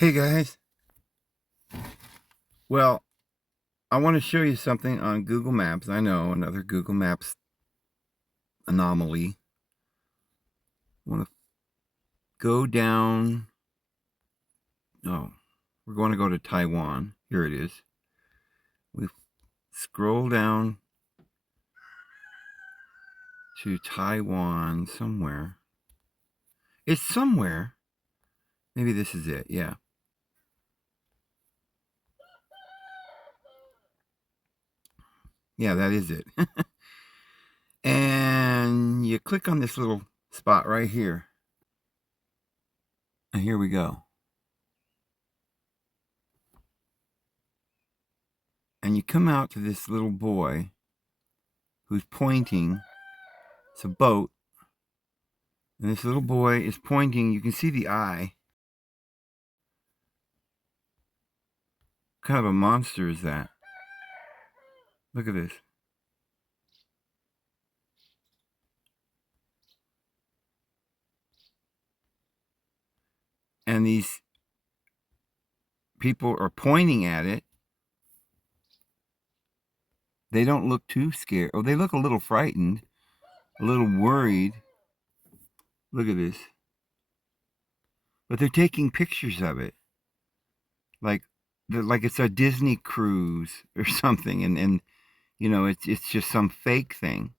Hey guys, well, I want to show you something on Google Maps. I know, another Google Maps anomaly. I want to go down. Oh, we're going to go to Taiwan. Here it is. We scroll down to Taiwan somewhere. It's somewhere. Maybe this is it. Yeah. Yeah, that is it. And you click on this little spot right here. And here we go. And you come out to this little boy who's pointing. It's a boat. And this little boy is pointing. You can see the eye. What kind of a monster is that? Look at this. And these people are pointing at it. They don't look too scared. Oh, they look a little frightened, a little worried. Look at this. But they're taking pictures of it. Like it's a Disney cruise or something. And you know, it's just some fake thing.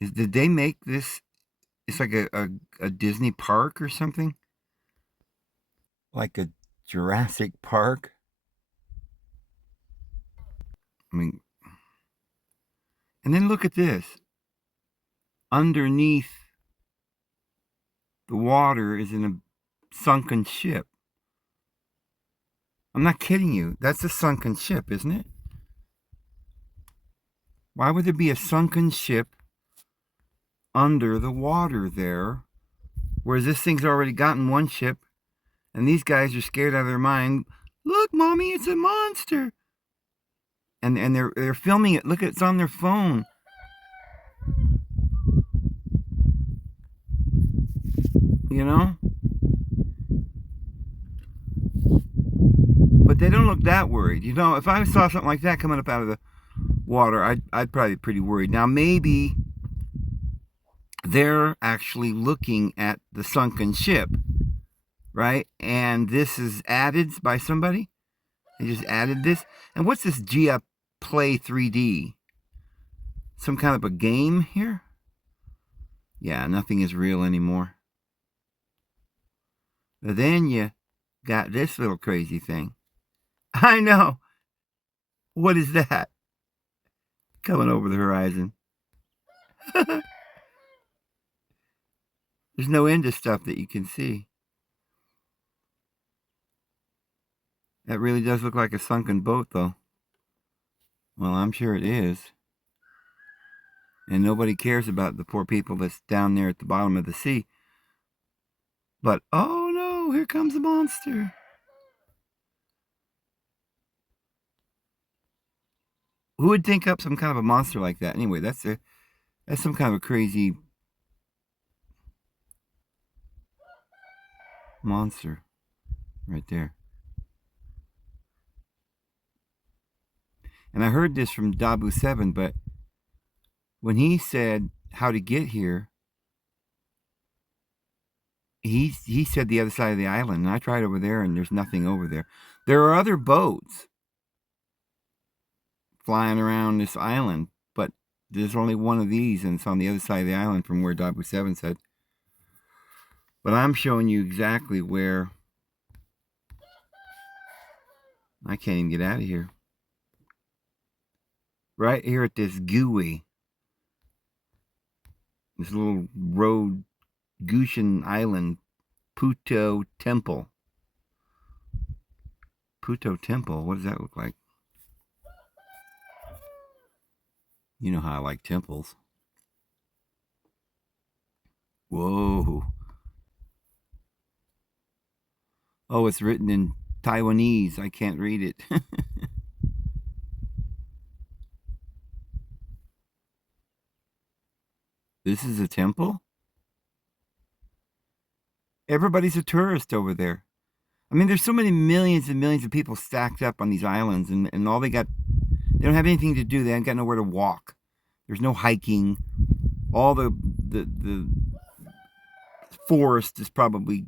Did they make this? It's like a Disney park or something? Like a Jurassic Park? I mean, and then look at this. Underneath the water is in a sunken ship. I'm not kidding you. That's a sunken ship, isn't it? Why would there be a sunken ship under the water there? Whereas this thing's already gotten one ship, and these guys are scared out of their mind. Look, Mommy, it's a monster. And they're filming it. Look, it's on their phone. You know? But they don't look that worried. You know, if I saw something like that coming up out of the water, I'd probably be pretty worried. Now, maybe they're actually looking at the sunken ship, right? And this is added by somebody. They just added this. And what's this Gia Play 3D? Some kind of a game here? Yeah, nothing is real anymore. But then you got this little crazy thing. I know. What is that? Coming over the horizon. There's no end to stuff that you can see. That really does look like a sunken boat, though. Well, I'm sure it is. And nobody cares about the poor people that's down there at the bottom of the sea. But, oh no, here comes a monster. Who would think up some kind of a monster like that? Anyway, that's some kind of a crazy monster right there. And I heard this from Dabu 7, but when he said how to get here, he said the other side of the island, and I tried over there, and there's nothing over there. There are other boats flying around this island, but there's only one of these, and it's on the other side of the island from where Dabu 7 said. But I'm showing you exactly where. I can't even get out of here. Right here at this GUI, this little road, Gushan Island, Puto Temple. Puto Temple, what does that look like? You know how I like temples. Whoa. Oh, it's written in Taiwanese. I can't read it. This is a temple? Everybody's a tourist over there. I mean, there's so many millions and millions of people stacked up on these islands, and all they don't have anything to do. They haven't got nowhere to walk. There's no hiking. All the forest is probably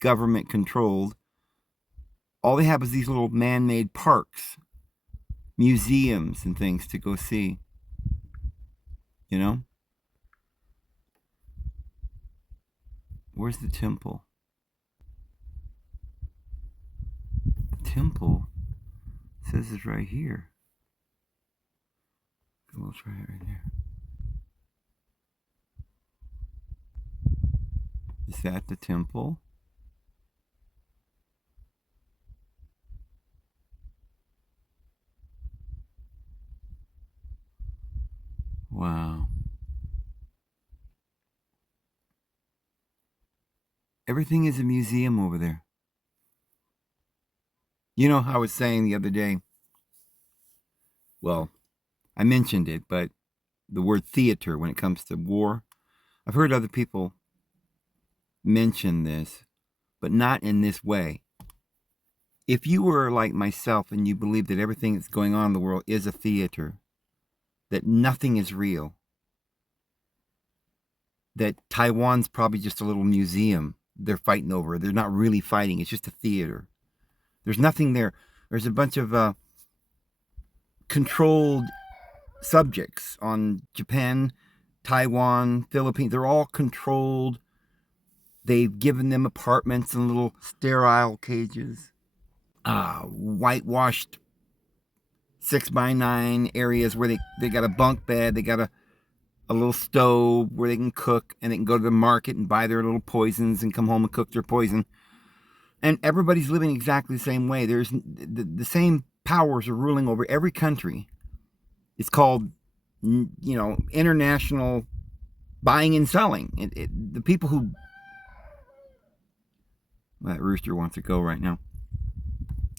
government controlled. All they have is these little man-made parks, museums, and things to go see. You know? Where's the temple? The temple says it's right here. We'll try it right there. Is that the temple? Wow. Everything is a museum over there. You know how I was saying the other day, well, I mentioned it, but the word theater when it comes to war, I've heard other people mention this, but not in this way. If you were like myself and you believe that everything that's going on in the world is a theater, that nothing is real, that Taiwan's probably just a little museum they're fighting over, they're not really fighting, it's just a theater. There's nothing there. There's a bunch of controlled subjects on Japan, Taiwan, Philippines. They're all controlled. They've given them apartments in little sterile cages, whitewashed 6x9 areas where they got a bunk bed, they got a little stove where they can cook, and they can go to the market and buy their little poisons and come home and cook their poison. And everybody's living exactly the same way. There's the same powers are ruling over every country. It's called, international buying and selling. The people who... That rooster wants to go right now.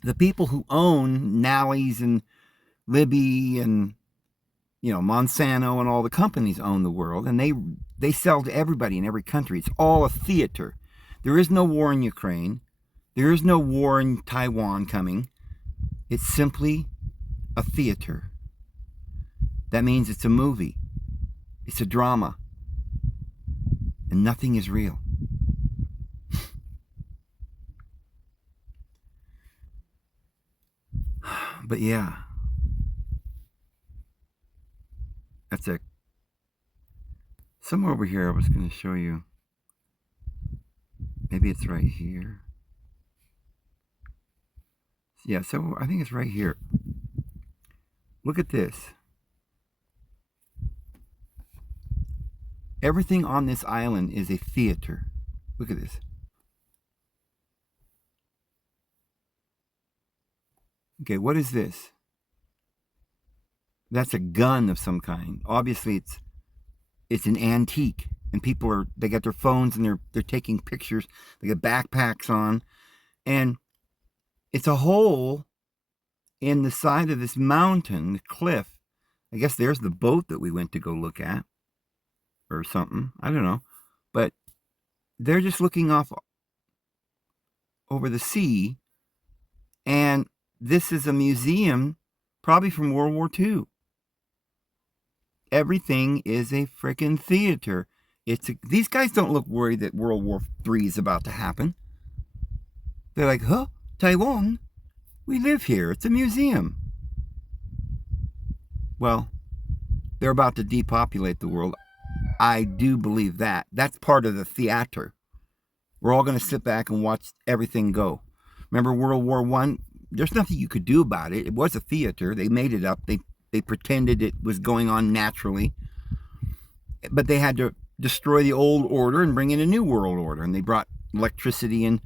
The people who own Nally's and Libby and, Monsanto and all the companies own the world. And they sell to everybody in every country. It's all a theater. There is no war in Ukraine. There is no war in Taiwan coming. It's simply a theater. That means it's a movie. It's a drama. And nothing is real. But yeah. That's somewhere over here I was going to show you. Maybe it's right here. Yeah, so I think it's right here. Look at this. Everything on this island is a theater. Look at this. Okay, what is this? That's a gun of some kind. Obviously, it's an antique, and they got their phones and they're taking pictures. They got backpacks on, and it's a hole in the side of this mountain, the cliff. I guess there's the boat that we went to go look at, or something. I don't know, but they're just looking off over the sea, and this is a museum, probably from World War II. Everything is a frickin' theater. These guys don't look worried that World War III is about to happen. They're like, huh? Taiwan? We live here. It's a museum. Well, they're about to depopulate the world. I do believe that. That's part of the theater. We're all going to sit back and watch everything go. Remember World War I? There's nothing you could do about it. It was a theater. They made it up. They pretended it was going on naturally. But they had to destroy the old order and bring in a new world order. And they brought electricity in.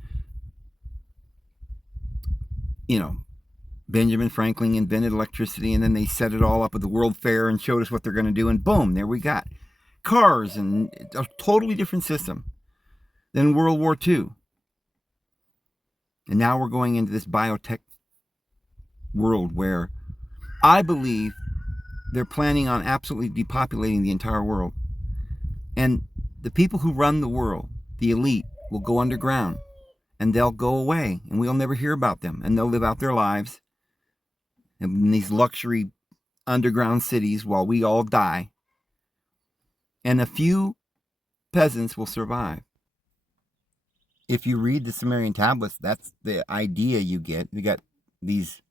Benjamin Franklin invented electricity, and then they set it all up at the World Fair and showed us what they're going to do. And boom, there we got cars and a totally different system than World War II. And now we're going into this biotech world where I believe they're planning on absolutely depopulating the entire world. And the people who run the world, the elite, will go underground. and they'll go away, and we'll never hear about them, and they'll live out their lives in these luxury underground cities while we all die. And a few peasants will survive. If you read the Sumerian tablets, that's the idea you get. You got these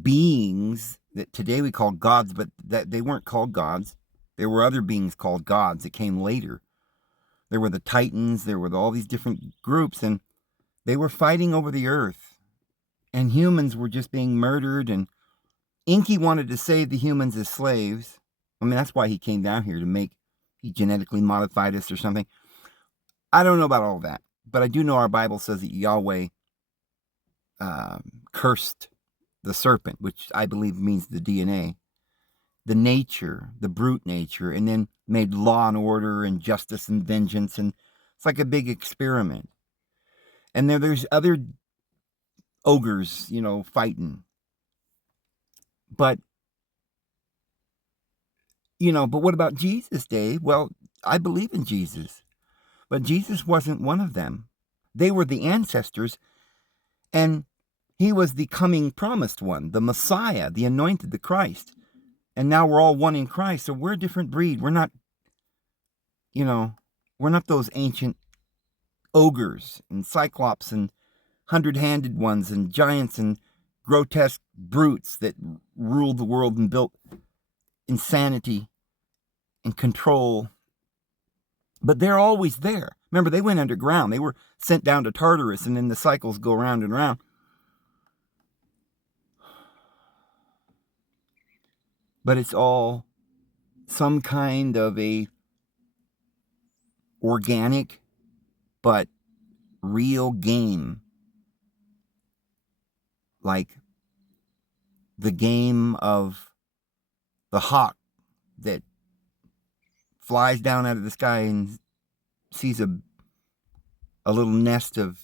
beings that today we call gods, but that they weren't called gods. There were other beings called gods that came later. There were the Titans, there were all these different groups, and they were fighting over the earth. And humans were just being murdered, and Enki wanted to save the humans as slaves. I mean, that's why he came down here, he genetically modified us or something. I don't know about all that, but I do know our Bible says that Yahweh cursed the serpent, which I believe means the DNA, the nature, the brute nature, and then made law and order and justice and vengeance, and it's like a big experiment. And there's other ogres, fighting. But what about Jesus, Dave? Well, I believe in Jesus, but Jesus wasn't one of them. They were the ancestors, and he was the coming promised one, the Messiah, the anointed, the Christ. And now we're all one in Christ, so we're a different breed. We're not, we're not those ancient ogres and cyclops and hundred-handed ones and giants and grotesque brutes that ruled the world and built insanity and control. But they're always there. Remember, they went underground. They were sent down to Tartarus, and then the cycles go round and round. But it's all some kind of a organic but real game. Like the game of the hawk that flies down out of the sky and sees a little nest of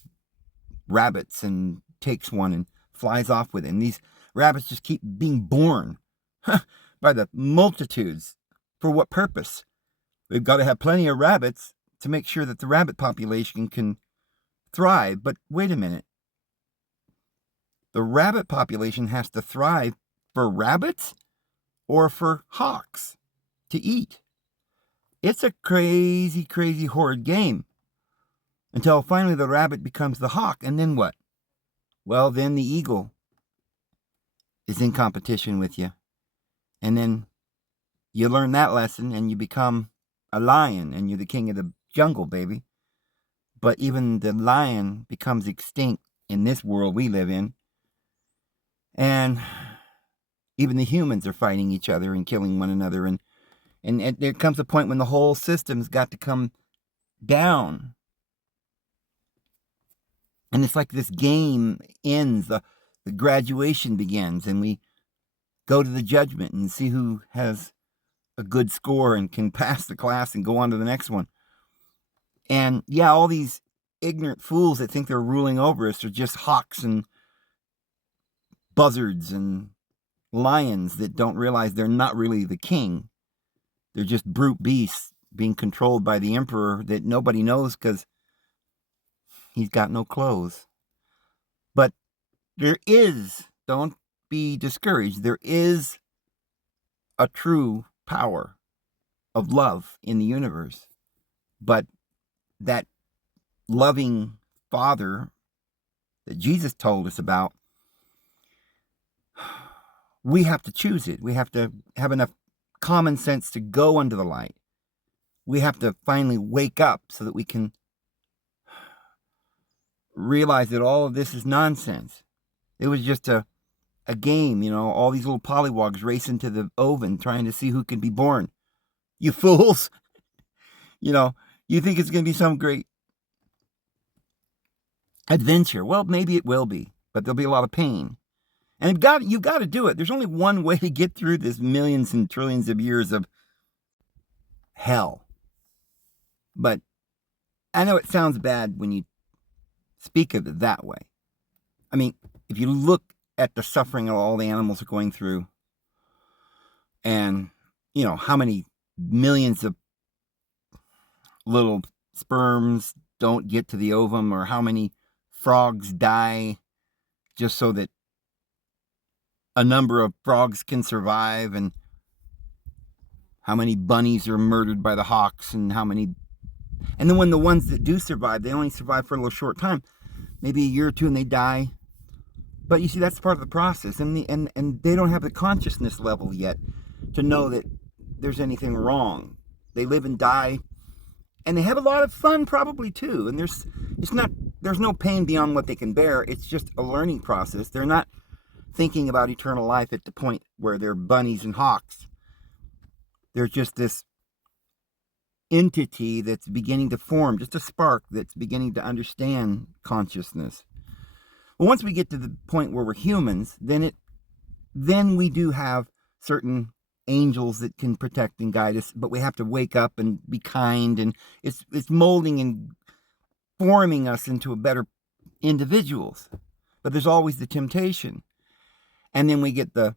rabbits and takes one and flies off with it. And these rabbits just keep being born by the multitudes. For what purpose? We've got to have plenty of rabbits to make sure that the rabbit population can thrive. But wait a minute. The rabbit population has to thrive for rabbits or for hawks to eat. It's a crazy, crazy, horrid game. Until finally the rabbit becomes the hawk. And then what? Well, then the eagle is in competition with you. And then you learn that lesson and you become a lion and you're the king of the jungle, baby. But even the lion becomes extinct in this world we live in. And even the humans are fighting each other and killing one another. And there comes a point when the whole system's got to come down. And it's like this game ends, the graduation begins, and we go to the judgment and see who has a good score and can pass the class and go on to the next one. And yeah, all these ignorant fools that think they're ruling over us are just hawks and buzzards and lions that don't realize they're not really the king. They're just brute beasts being controlled by the emperor that nobody knows because he's got no clothes. But there is, don't be discouraged, there is a true power of love in the universe. But that loving Father that Jesus told us about, we have to choose it. We have to have enough common sense to go under the light. We have to finally wake up so that we can realize that all of this is nonsense. It was just a game, all these little pollywogs racing to the oven trying to see who can be born. You fools. You think it's going to be some great adventure. Well, maybe it will be, but there'll be a lot of pain. And you've got to do it. There's only one way to get through this millions and trillions of years of hell. But I know it sounds bad when you speak of it that way. I mean, if you look at the suffering of all the animals are going through, and how many millions of little sperms don't get to the ovum, or how many frogs die just so that a number of frogs can survive, and how many bunnies are murdered by the hawks, and then when the ones that do survive, they only survive for a little short time, maybe a year or two, and they die. But you see, that's part of the process, and they don't have the consciousness level yet to know that there's anything wrong. They live and die, and they have a lot of fun probably too. And there's no pain beyond what they can bear. It's just a learning process. They're not thinking about eternal life at the point where they're bunnies and hawks. They're just this entity that's beginning to form, just a spark that's beginning to understand consciousness. Well, once we get to the point where we're humans, then we do have certain angels that can protect and guide us, but we have to wake up and be kind, and it's molding and forming us into a better individuals. But there's always the temptation. And then we get the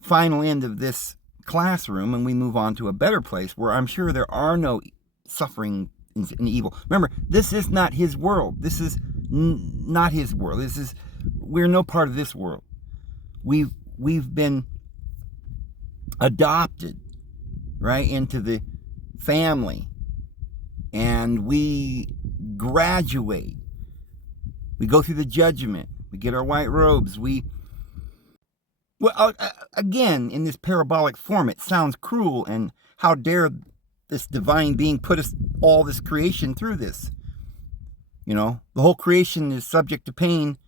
final end of this classroom, and we move on to a better place where I'm sure there are no suffering and evil. Remember, this is not his world. This is not his world. We're no part of this world. We've been adopted, right, into the family, and we graduate. We go through the judgment. We get our white robes. Again, in this parabolic form, it sounds cruel, and how dare this divine being put us all this creation through this. You know, the whole creation is subject to pain,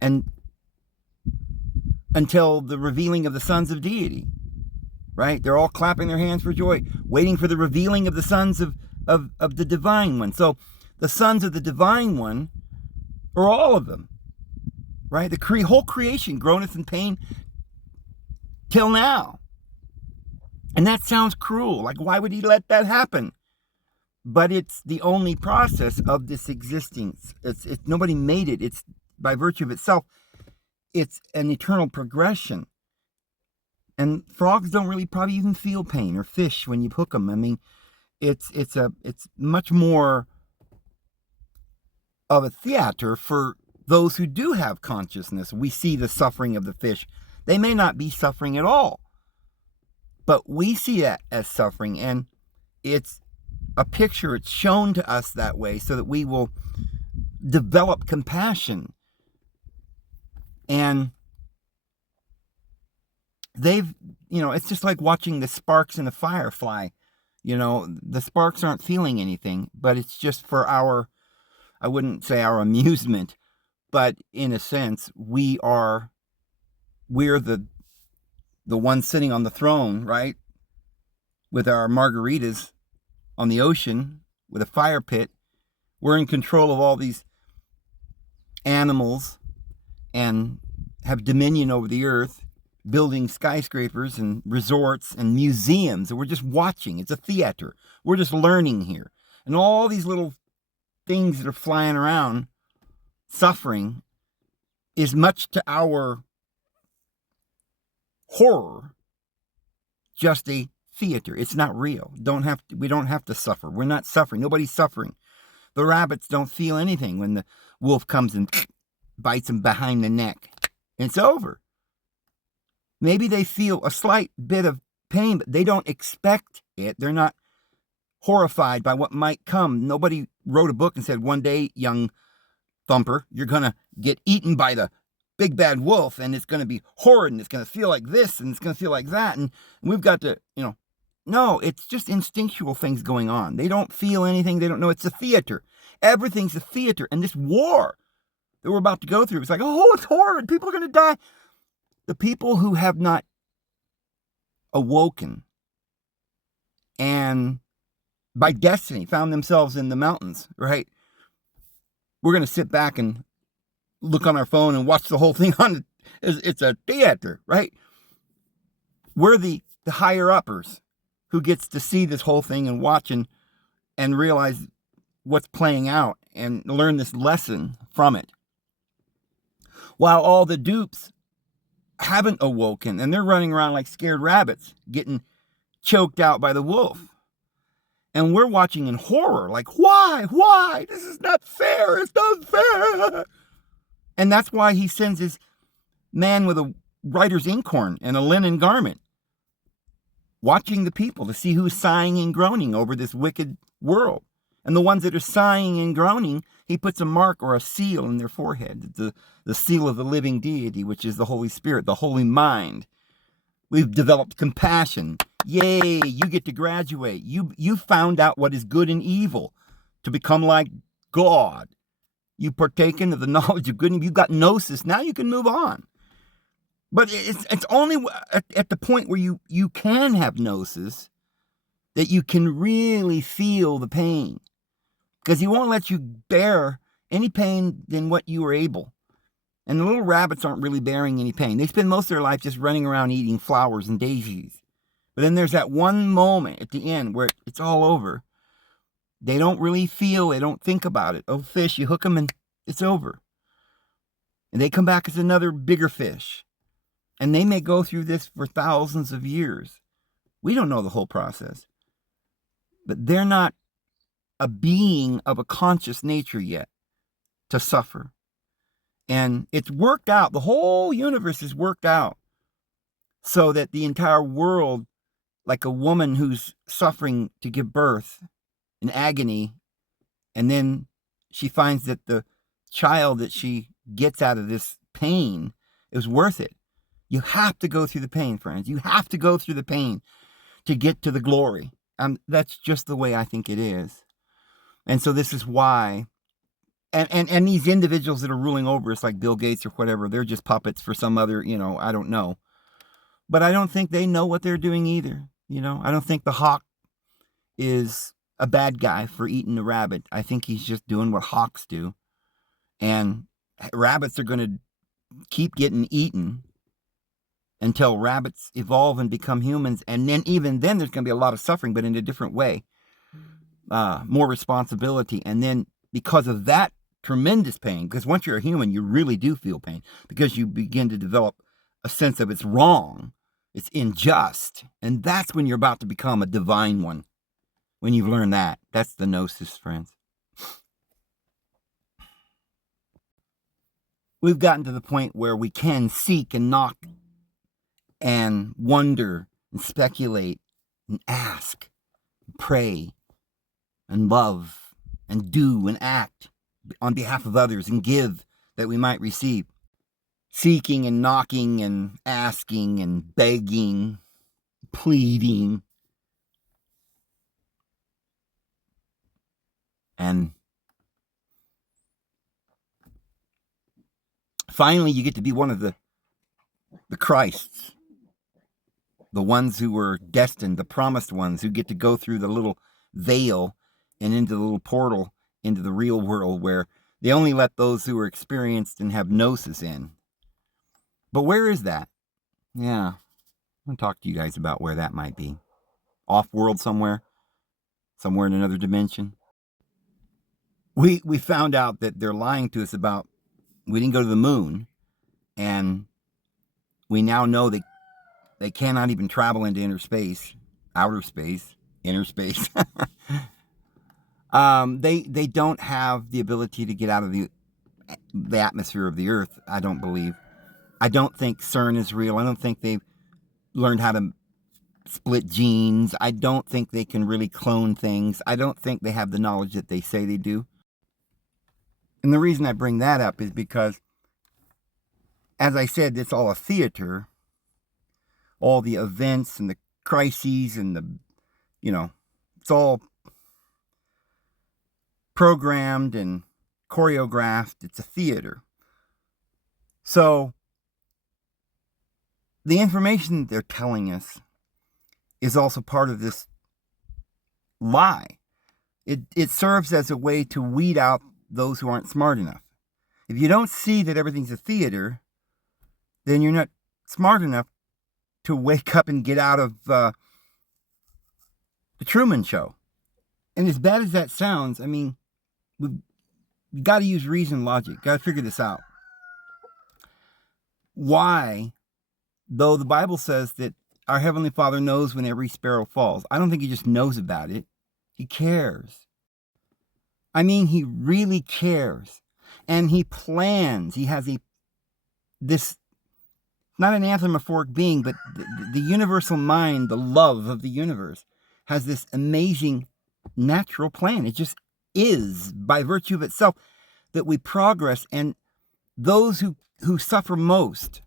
and until the revealing of the sons of deity, right? They're all clapping their hands for joy, waiting for the revealing of the sons of the divine one. So the sons of the divine one are all of them, right? The whole creation groaneth in pain till now. And that sounds cruel. Like, why would he let that happen? But it's the only process of this existence. It's nobody made it. It's by virtue of itself. It's an eternal progression. And frogs don't really probably even feel pain, or fish when you hook them. I mean, it's much more of a theater for those who do have consciousness. We see the suffering of the fish. They may not be suffering at all, but we see that as suffering, and it's a picture. It's shown to us that way so that we will develop compassion. And it's just like watching the sparks in a firefly. The sparks aren't feeling anything, but it's just for I wouldn't say our amusement, but in a sense, we're the ones sitting on the throne, right? With our margaritas on the ocean with a fire pit. We're in control of all these animals and have dominion over the earth, building skyscrapers and resorts and museums. And we're just watching. It's a theater. We're just learning here. And all these little things that are flying around, suffering, is much to our horror just a theater. It's not real. We don't have to suffer. We're not suffering. Nobody's suffering. The rabbits don't feel anything when the wolf comes and bites them behind the neck. It's over. Maybe they feel a slight bit of pain, but they don't expect it. They're not horrified by what might come. Nobody wrote a book and said, one day, young Thumper, you're going to get eaten by the big bad wolf, and it's going to be horrid, and it's going to feel like this, and it's going to feel like that, and we've got to, no, it's just instinctual things going on. They don't feel anything. They don't know. It's a theater. Everything's a theater. And this war that we're about to go through, it's like, oh, it's horrid. People are going to die. The people who have not awoken and by destiny found themselves in the mountains, right? We're going to sit back and look on our phone and watch the whole thing on. It's a theater, right? We're the higher uppers who gets to see this whole thing and watch and realize what's playing out and learn this lesson from it. While all the dupes haven't awoken, and they're running around like scared rabbits, getting choked out by the wolf. And we're watching in horror, like, why? This is not fair. It's not fair. And that's why he sends his man with a writer's inkhorn and a linen garment, watching the people to see who's sighing and groaning over this wicked world. And the ones that are sighing and groaning, he puts a mark or a seal in their forehead, the seal of the living deity, which is the Holy Spirit, the holy mind. We've developed compassion. Yay, you get to graduate. You found out what is good and evil to become like God. You've partaken of the knowledge of good and evil. You've got gnosis. Now you can move on. But it's only at the point where you can have gnosis that you can really feel the pain. Because he won't let you bear any pain than what you are able. And the little rabbits aren't really bearing any pain. They spend most of their life just running around eating flowers and daisies. But then there's that one moment at the end where it's all over. They don't really feel, they don't think about it. Oh, fish, you hook them and it's over. And they come back as another bigger fish. And they may go through this for thousands of years. We don't know the whole process. But they're not a being of a conscious nature yet to suffer. And it's worked out. The whole universe is worked out so that the entire world, like a woman who's suffering to give birth in agony, and then she finds that the child that she gets out of this pain is worth it. You have to go through the pain, friends. You have to go through the pain to get to the glory. That's just the way I think it is. And so this is why, and these individuals that are ruling over us, like Bill Gates or whatever, they're just puppets for some other, I don't know. But I don't think they know what they're doing either. I don't think the hawk is a bad guy for eating the rabbit. I think he's just doing what hawks do. And rabbits are going to keep getting eaten until rabbits evolve and become humans. And then even then there's going to be a lot of suffering, but in a different way. More responsibility. And then because of that tremendous pain, because once you're a human, you really do feel pain, because you begin to develop a sense of it's wrong, it's unjust. And that's when you're about to become a divine one. When you've learned that. That's the gnosis, friends. We've gotten to the point where we can seek and knock and wonder and speculate and ask, and pray and love and do and act on behalf of others and give that we might receive. Seeking and knocking and asking and begging, pleading. And finally, you get to be one of the Christs, the ones who were destined, the promised ones who get to go through the little veil and into the little portal into the real world, where they only let those who are experienced and have gnosis in. But where is that? Yeah, I'm going to talk to you guys about where that might be. Off-world somewhere in another dimension. We found out that they're lying to us about, we didn't go to the moon, and we now know that they cannot even travel into inner space, outer space, inner space. They don't have the ability to get out of the atmosphere of the Earth, I don't believe. I don't think CERN is real. I don't think they've learned how to split genes. I don't think they can really clone things. I don't think they have the knowledge that they say they do. And the reason I bring that up is because, as I said, it's all a theater. All the events and the crises and it's all programmed and choreographed. It's a theater. So the information that they're telling us is also part of this lie. It serves as a way to weed out those who aren't smart enough. If you don't see that everything's a theater, then you're not smart enough to wake up and get out of the Truman Show. And as bad as that sounds, I mean, we've got to use reason and logic. Got to figure this out. Why, though the Bible says that our Heavenly Father knows when every sparrow falls, I don't think He just knows about it. He cares. I mean, he really cares. And he plans. He has this, not an anthropomorphic being, but the universal mind, the love of the universe, has this amazing natural plan. It just is, by virtue of itself, that we progress. And those who suffer most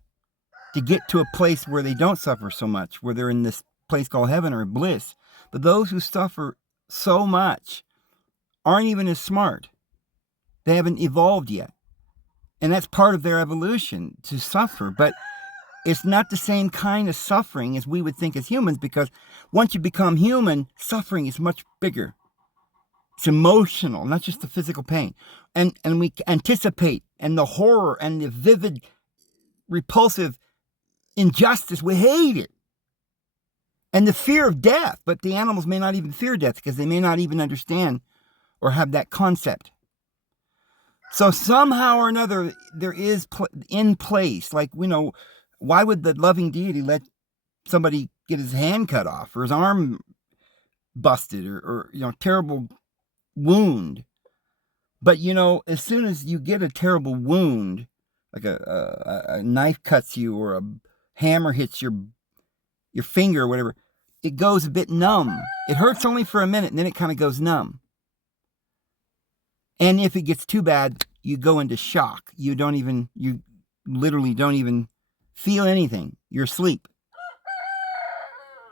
to get to a place where they don't suffer so much, where they're in this place called heaven or bliss, but those who suffer so much aren't even as smart. They haven't evolved yet. And that's part of their evolution, to suffer. But it's not the same kind of suffering as we would think as humans, because once you become human, suffering is much bigger. It's emotional, not just the physical pain. And we anticipate, and the horror and the vivid, repulsive injustice, we hate it. And the fear of death. But the animals may not even fear death, because they may not even understand or have that concept. So somehow or another, there is in place, like, why would the loving deity let somebody get his hand cut off or his arm busted or terrible wound? But, as soon as you get a terrible wound, like a knife cuts you or a hammer hits your finger or whatever, it goes a bit numb. It hurts only for a minute, and then it kind of goes numb. And if it gets too bad, you go into shock. You literally don't even feel anything. You're asleep.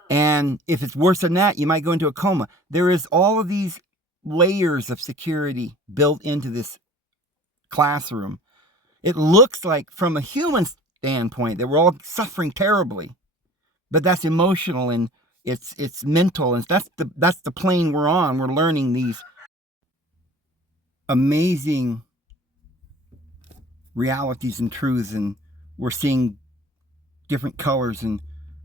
And if it's worse than that, you might go into a coma. There is all of these layers of security built into this classroom. It looks like, from a human standpoint, that we're all suffering terribly. But that's emotional, and it's mental, and that's the plane we're on. We're learning these amazing realities and truths, and we're seeing different colors and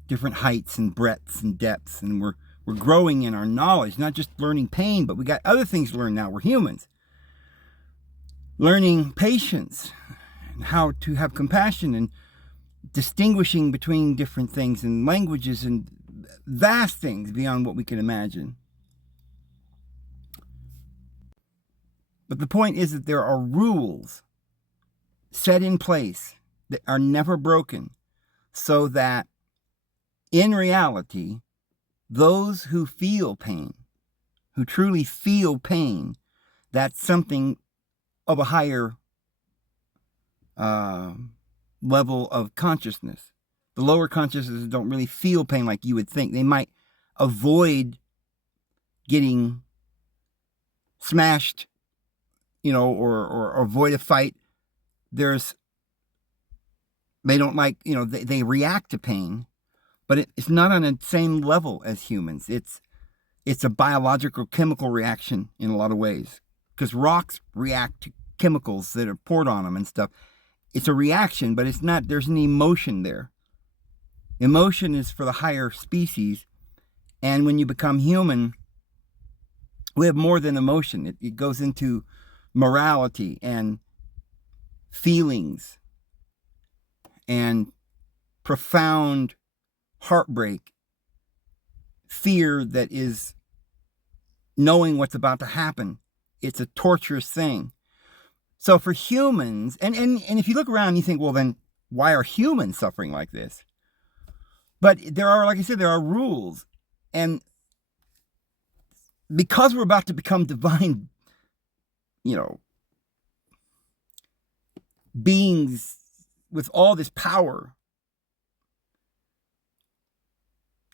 different heights and breadths and depths, and we're growing in our knowledge, not just learning pain, but we got other things to learn now. We're humans. Learning patience, and how to have compassion, and distinguishing between different things and languages and vast things beyond what we can imagine. But the point is that there are rules set in place that are never broken, so that in reality, those who feel pain, who truly feel pain, that's something of a higher level of consciousness. The lower consciousnesses don't really feel pain like you would think. They might avoid getting smashed, or avoid a fight. They don't like, they react to pain, but it's not on the same level as humans. It's a biological, chemical reaction in a lot of ways, because rocks react to chemicals that are poured on them and stuff. It's a reaction, but it's not, there's an emotion there. Emotion is for the higher species, and when you become human, we have more than emotion. It goes into morality and feelings and profound heartbreak, fear that is knowing what's about to happen. It's a torturous thing. So for humans, and if you look around, you think, well, then why are humans suffering like this? But there are, like I said, there are rules. And because we're about to become divine, beings with all this power,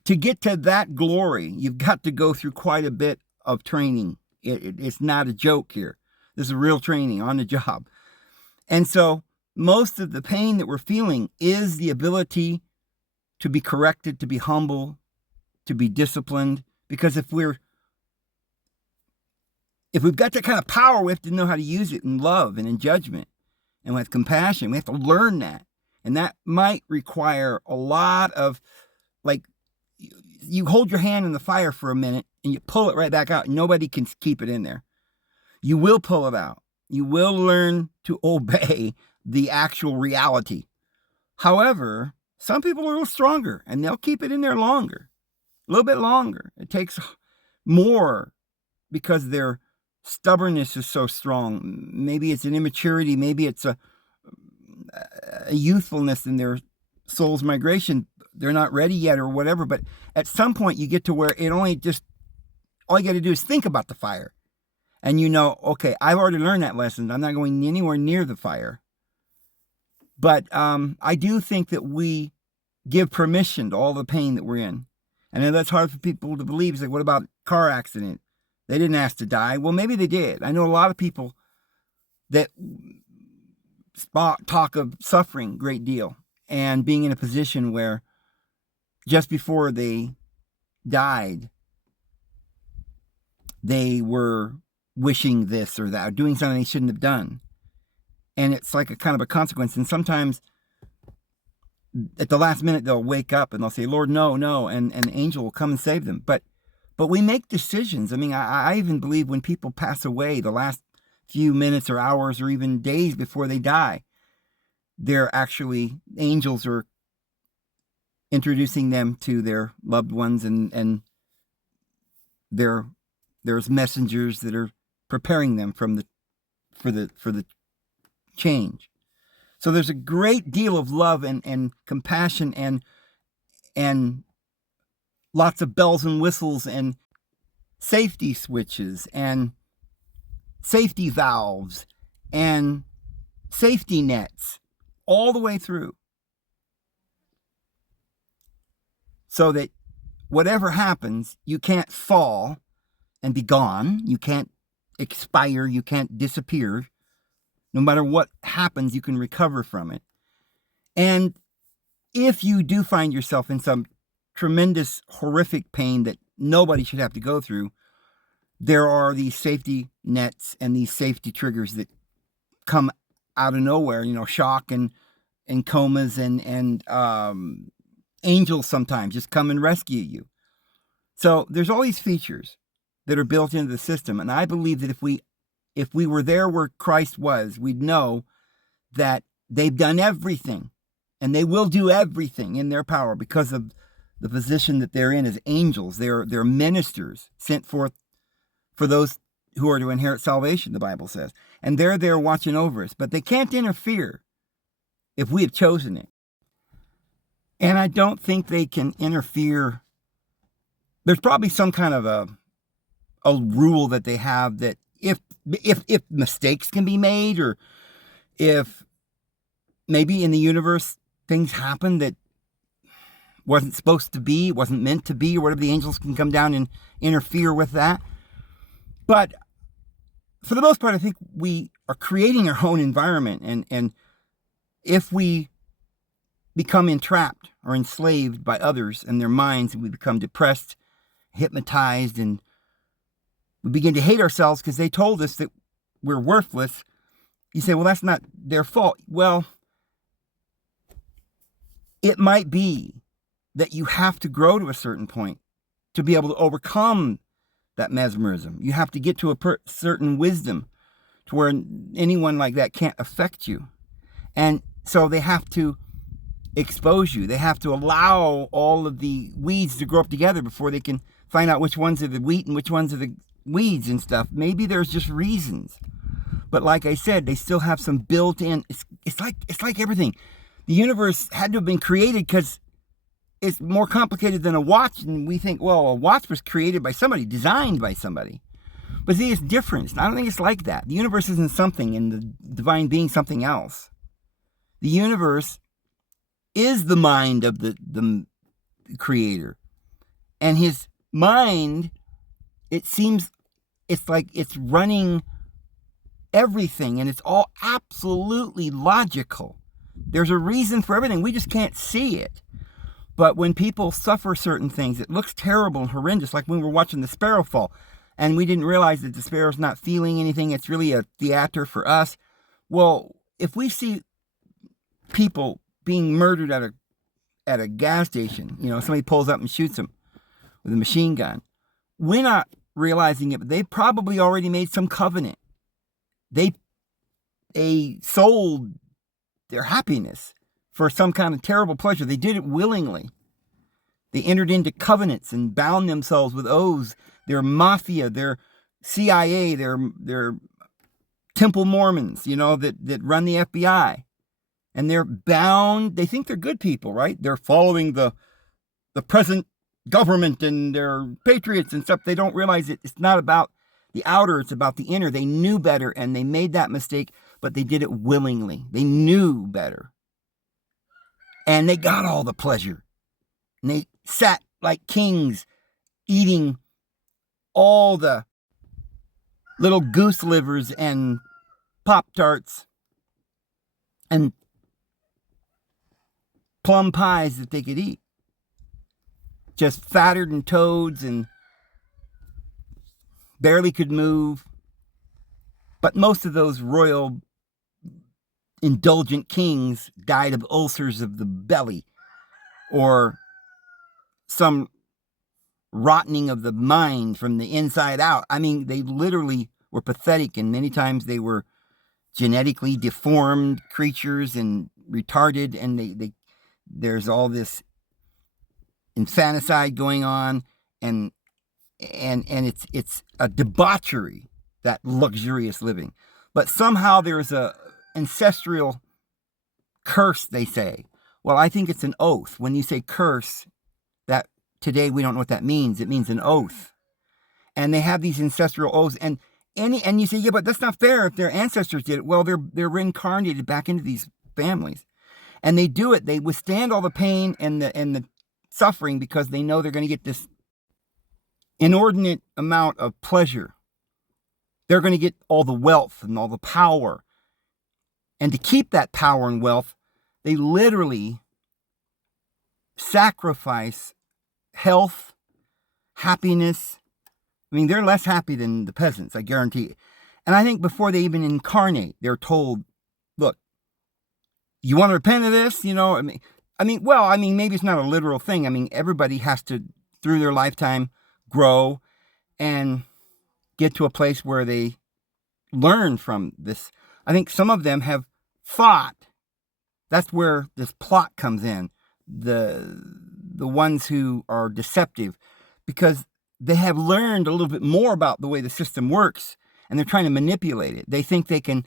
to get to that glory, you've got to go through quite a bit of training. It's not a joke here. This is real training on the job. And so most of the pain that we're feeling is the ability to be corrected, to be humble, to be disciplined. Because if we've got that kind of power, we have to know how to use it in love and in judgment and with compassion. We have to learn that. And that might require a lot of, like, you hold your hand in the fire for a minute and you pull it right back out. Nobody can keep it in there. You will pull it out. You will learn to obey the actual reality. However, some people are a little stronger and they'll keep it in there longer, a little bit longer. It takes more because their stubbornness is so strong. Maybe it's an immaturity. Maybe it's a youthfulness in their soul's migration. They're not ready yet or whatever. But at some point you get to where all you got to do is think about the fire. And okay, I've already learned that lesson. I'm not going anywhere near the fire. But I do think that we give permission to all the pain that we're in. And then that's hard for people to believe. It's like, what about car accident? They didn't ask to die. Well, maybe they did. I know a lot of people that talk of suffering a great deal and being in a position where just before they died, they were wishing this or that, or doing something they shouldn't have done. And it's like a kind of a consequence. And sometimes at the last minute, they'll wake up and they'll say, Lord, no. And an angel will come and save them. But we make decisions. I mean, I even believe when people pass away, the last few minutes or hours or even days before they die, they're actually, angels are introducing them to their loved ones, and there's messengers that are preparing them for the change. So there's a great deal of love and compassion and lots of bells and whistles and safety switches and safety valves and safety nets all the way through, so that whatever happens, you can't fall and be gone. You can't expire. You can't disappear. No matter what happens, you can recover from it. And if you do find yourself in some tremendous, horrific pain that nobody should have to go through, there are these safety nets and these safety triggers that come out of nowhere, shock and comas and angels sometimes just come and rescue you. So there's all these features that are built into the system. And I believe that if we were there where Christ was, we'd know that they've done everything and they will do everything in their power because of the position that they're in as angels. They're ministers sent forth for those who are to inherit salvation, the Bible says. And they're there watching over us. But they can't interfere if we have chosen it. And I don't think they can interfere. There's probably some kind of a rule that they have that if mistakes can be made, or if maybe in the universe things happen that wasn't supposed to be, wasn't meant to be, or whatever, the angels can come down and interfere with that. But for the most part, I think we are creating our own environment. And if we become entrapped or enslaved by others and their minds, and we become depressed, hypnotized, and we begin to hate ourselves because they told us that we're worthless. You say, well, that's not their fault. Well, it might be that you have to grow to a certain point to be able to overcome that mesmerism. You have to get to a certain wisdom to where anyone like that can't affect you. And so they have to expose you. They have to allow all of the weeds to grow up together before they can find out which ones are the wheat and which ones are the weeds and stuff. Maybe there's just reasons. But like I said, they still have some built-in. It's like everything. The universe had to have been created because it's more complicated than a watch. And we think, well, a watch was created by somebody, designed by somebody. But see, it's different. I don't think it's like that. The universe isn't something and the divine being something else. The universe is the mind of the creator. And his mind, it seems, it's like it's running everything, and it's all absolutely logical. There's a reason for everything. We just can't see it. But when people suffer certain things, it looks terrible and horrendous, like when we were watching the sparrow fall, and we didn't realize that the sparrow's not feeling anything. It's really a theater for us. Well, if we see people being murdered at a gas station, somebody pulls up and shoots them with a machine gun, we're not realizing it, but they probably already made some covenant. They sold their happiness for some kind of terrible pleasure. They did it willingly. They entered into covenants and bound themselves with oaths. They're mafia. They're CIA, they're Temple Mormons, that run the FBI. And they're bound, they think they're good people, right? They're following the present government and they're patriots and stuff. They don't realize it's not about the outer, it's about the inner. They knew better and they made that mistake, but they did it willingly. They knew better. And they got all the pleasure. And they sat like kings eating all the little goose livers and Pop-Tarts and plum pies that they could eat. Just fattered and toads and barely could move. But most of those royal indulgent kings died of ulcers of the belly or some rotting of the mind from the inside out. I mean, they literally were pathetic, and many times they were genetically deformed creatures and retarded, and there's all this infanticide going on, and it's a debauchery, that luxurious living. But somehow there's a ancestral curse, they say. Well, I think it's an oath. When you say curse, that today we don't know what that means. It means an oath. And they have these ancestral oaths, and you say, yeah, but that's not fair if their ancestors did it. Well, they're reincarnated back into these families. And they do it. They withstand all the pain and the suffering because they know they're going to get this inordinate amount of pleasure. They're going to get all the wealth and all the power. And to keep that power and wealth, they literally sacrifice health, happiness. I mean, they're less happy than the peasants, I guarantee. And I think before they even incarnate, they're told, look, you want to repent of this? Maybe it's not a literal thing. I mean, everybody has to, through their lifetime, grow and get to a place where they learn from this. I think some of them have fought. That's where this plot comes in. The ones who are deceptive, because they have learned a little bit more about the way the system works, and they're trying to manipulate it. They think they can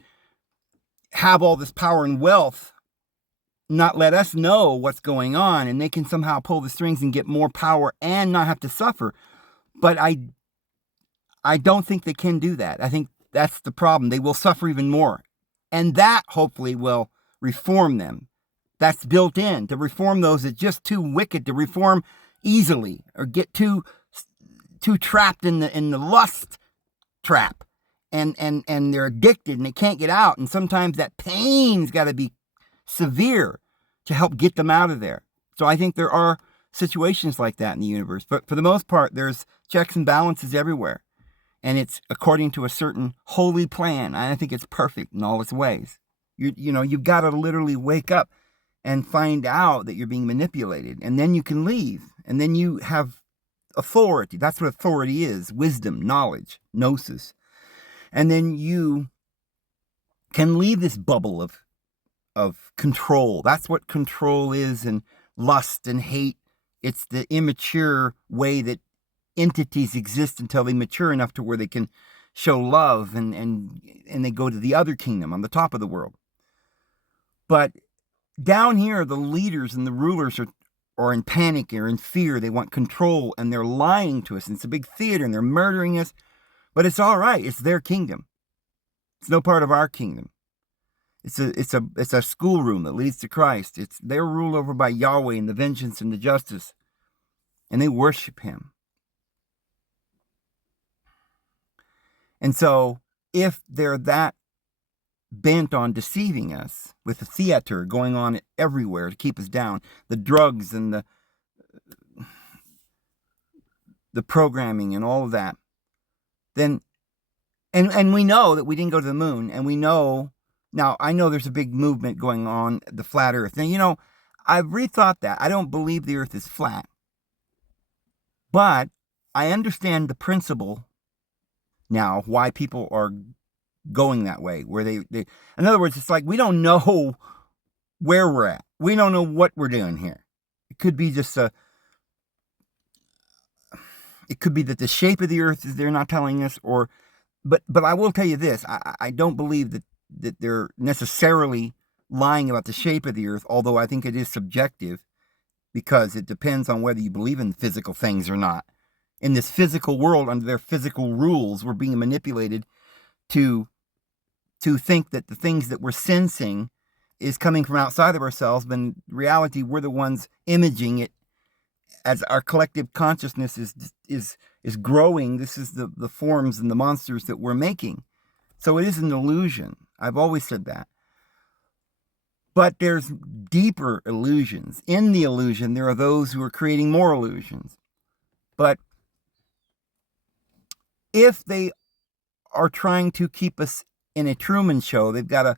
have all this power and wealth, not let us know what's going on, and they can somehow pull the strings and get more power and not have to suffer. But I don't think they can do that. I think that's the problem. They will suffer even more. And that hopefully will reform them. That's built in to reform those that's just too wicked to reform easily, or get too trapped in the lust trap, and they're addicted and they can't get out. And sometimes that pain's got to be severe to help get them out of there. So I think there are situations like that in the universe, but for the most part, there's checks and balances everywhere, and it's according to a certain holy plan. And I think it's perfect in all its ways. You've got to literally wake up and find out that you're being manipulated, and then you can leave, and then you have authority. That's what authority is: wisdom, knowledge, gnosis. And then you can leave this bubble of control. That's what control is, and lust and hate. It's the immature way that entities exist until they mature enough to where they can show love, and they go to the other kingdom on the top of the world. But down here, the leaders and the rulers are in panic or in fear. They want control, and they're lying to us. And it's a big theater, and they're murdering us. But it's all right. It's their kingdom. It's no part of our kingdom. It's a schoolroom that leads to Christ. They're ruled over by Yahweh and the vengeance and the justice, and they worship Him. And so, if they're that bent on deceiving us with the theater going on everywhere to keep us down, the drugs and the programming and all of that, then and we know that we didn't go to the moon, and we know now. I know there's a big movement going on, the flat Earth. Now, I've rethought that. I don't believe the Earth is flat, but I understand the principle now why people are going that way, where they in other words, it's like we don't know where we're at. We don't know what we're doing here. It could be just it could be that the shape of the Earth is they're not telling us, or But I will tell you this: I don't believe that they're necessarily lying about the shape of the Earth, although I think it is subjective because it depends on whether you believe in physical things or not. In this physical world, under their physical rules, we're being manipulated to think that the things that we're sensing is coming from outside of ourselves, but in reality, we're the ones imaging it as our collective consciousness is growing. This is the forms and the monsters that we're making. So it is an illusion. I've always said that. But there's deeper illusions. In the illusion, there are those who are creating more illusions. But if they are trying to keep us in a Truman Show, they've got a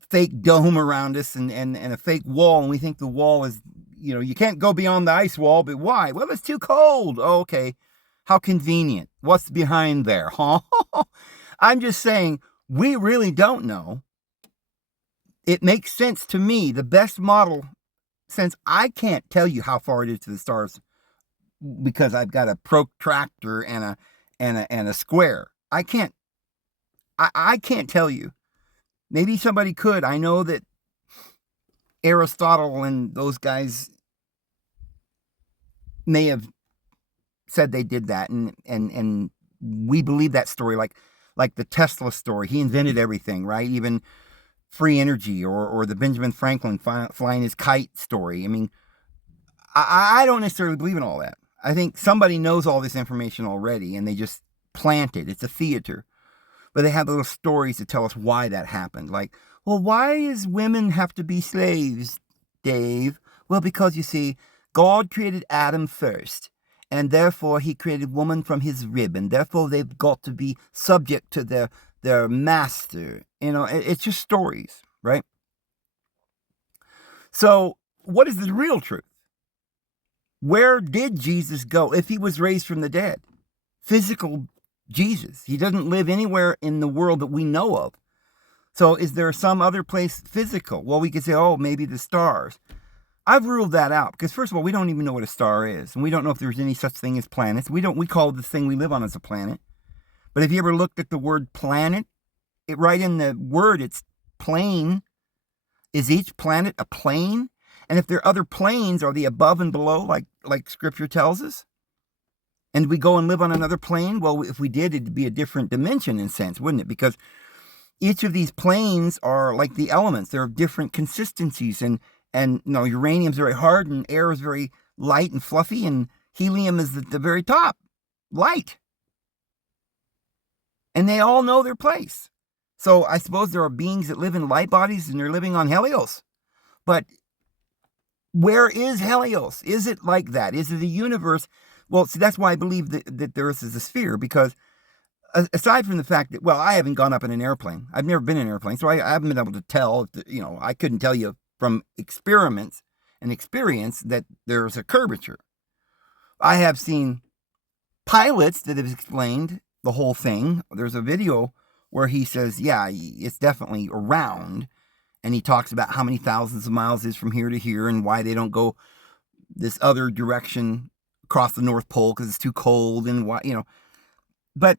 fake dome around us and a fake wall, and we think the wall is, you can't go beyond the ice wall, but why? Well, it's too cold. Oh, okay. How convenient. What's behind there, huh? I'm just saying, we really don't know. It makes sense to me. The best model, since I can't tell you how far it is to the stars because I've got a protractor and a square. I can't tell you. Maybe somebody could. I know that Aristotle and those guys may have said they did that, and we believe that story, like the Tesla story. He invented everything, right? Even free energy, or the Benjamin Franklin flying his kite story. I mean, I don't necessarily believe in all that. I think somebody knows all this information already, and they just plant it. It's a theater. But they have little stories to tell us why that happened. Like, well, why does women have to be slaves, Dave? Well, because, you see, God created Adam first, and therefore he created woman from his rib, and therefore they've got to be subject to their master. It's just stories, right? So what is the real truth? Where did Jesus go if he was raised from the dead? Physical Jesus. He doesn't live anywhere in the world that we know of. So is there some other place physical? Well, we could say, oh, maybe the stars. I've ruled that out because, first of all, we don't even know what a star is, and we don't know if there's any such thing as planets. We call the thing we live on as a planet. But have you ever looked at the word planet? Right in the word, it's plane. Is each planet a plane? And if there are other planes, are they above and below, like Scripture tells us? And we go and live on another plane? Well, if we did, it'd be a different dimension in a sense, wouldn't it? Because each of these planes are like the elements. They're of different consistencies. And uranium's very hard, and air is very light and fluffy, and helium is at the very top, light. And they all know their place. So I suppose there are beings that live in light bodies, and they're living on Helios. But where is Helios? Is it like that? Is it a universe? Well, see, that's why I believe that the Earth is a sphere, because aside from the fact that, well, I haven't gone up in an airplane. I've never been in an airplane, so I haven't been able to tell. I couldn't tell you from experiments and experience that there's a curvature. I have seen pilots that have explained the whole thing. There's a video where he says, yeah, it's definitely around. And he talks about how many thousands of miles is from here to here and why they don't go this other direction across the North Pole because it's too cold and why, But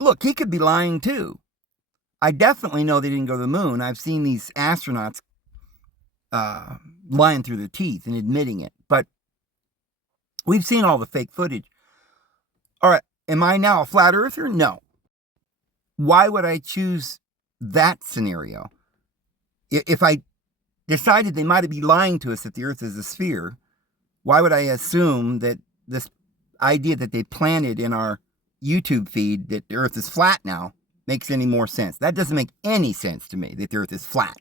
look, he could be lying too. I definitely know they didn't go to the moon. I've seen these astronauts lying through their teeth and admitting it. But we've seen all the fake footage. All right, am I now a flat earther? No. Why would I choose that scenario? If I decided they might be lying to us that the Earth is a sphere, why would I assume that this idea that they planted in our YouTube feed that the Earth is flat now makes any more sense? That doesn't make any sense to me, that the Earth is flat.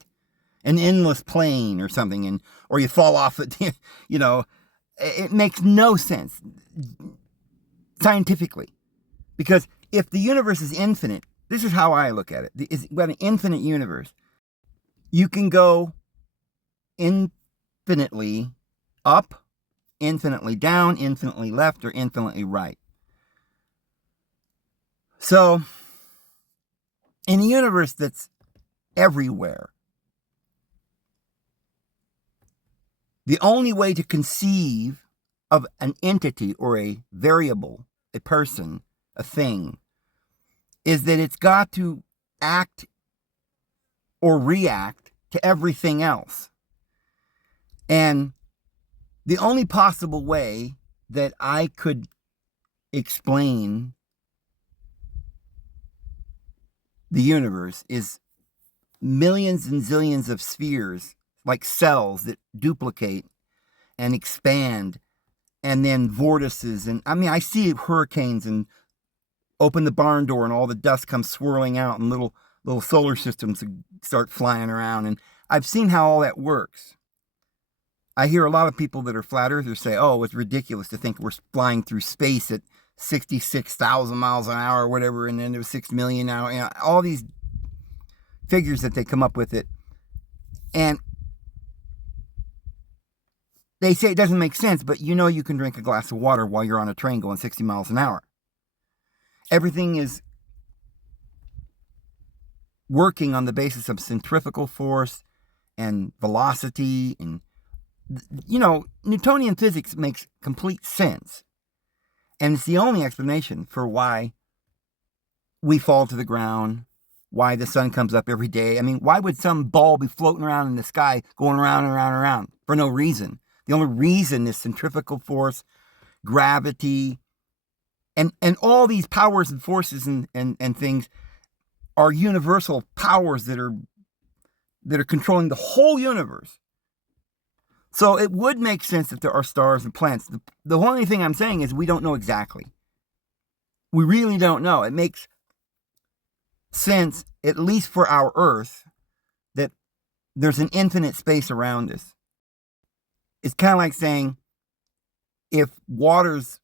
An endless plane or something, or you fall off it, it makes no sense scientifically. Because if the universe is infinite, this is how I look at it. We've got an infinite universe. You can go infinitely up, infinitely down, infinitely left, or infinitely right. So, in a universe that's everywhere, the only way to conceive of an entity or a variable, a person, a thing, is that it's got to act or react to everything else. And the only possible way that I could explain the universe is millions and zillions of spheres, like cells that duplicate and expand, and then vortices. And I mean, I see hurricanes and open the barn door and all the dust comes swirling out and little solar systems start flying around. And I've seen how all that works. I hear a lot of people that are flat earthers say, oh, it's ridiculous to think we're flying through space at 66,000 miles an hour or whatever, and then there's 6 million now. You know, all these figures that they come up with it. And they say it doesn't make sense, but you know you can drink a glass of water while you're on a train going 60 miles an hour. Everything is working on the basis of centrifugal force and velocity. And, you know, Newtonian physics makes complete sense. And it's the only explanation for why we fall to the ground, why the sun comes up every day. I mean, why would some ball be floating around in the sky, going around and around and around for no reason? The only reason is centrifugal force, gravity, and all these powers and forces and things are universal powers that are controlling the whole universe. So it would make sense that there are stars and planets. The only thing I'm saying is we don't know exactly. We really don't know. It makes sense, at least for our Earth, that there's an infinite space around us. It's kind of like saying if water's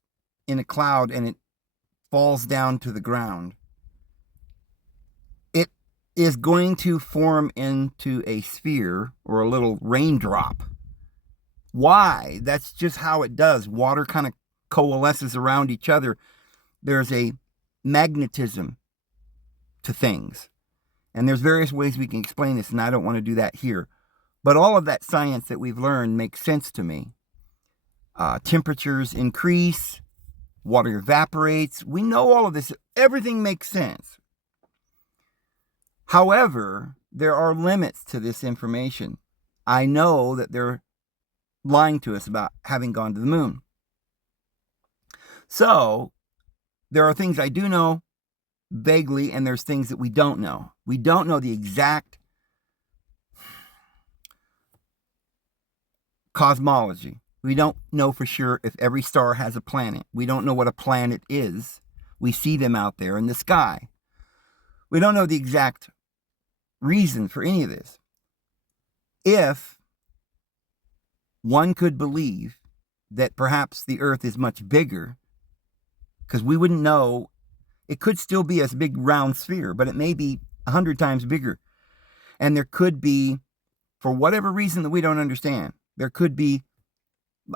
in a cloud and it falls down to the ground, it is going to form into a sphere or a little raindrop. Why? That's just how it does. Water kind of coalesces around each other. There's a magnetism to things. And there's various ways we can explain this, and I don't want to do that here. But all of that science that we've learned makes sense to me. Temperatures increase, water evaporates. We know all of this. Everything makes sense. However, there are limits to this information. I know that they're lying to us about having gone to the moon. So, there are things I do know vaguely, and there's things that we don't know. We don't know the exact cosmology. We don't know for sure if every star has a planet. We don't know what a planet is. We see them out there in the sky. We don't know the exact reason for any of this. If one could believe that perhaps the Earth is much bigger, because we wouldn't know, it could still be a big round sphere, but it may be 100 times bigger. And there could be, for whatever reason that we don't understand, there could be,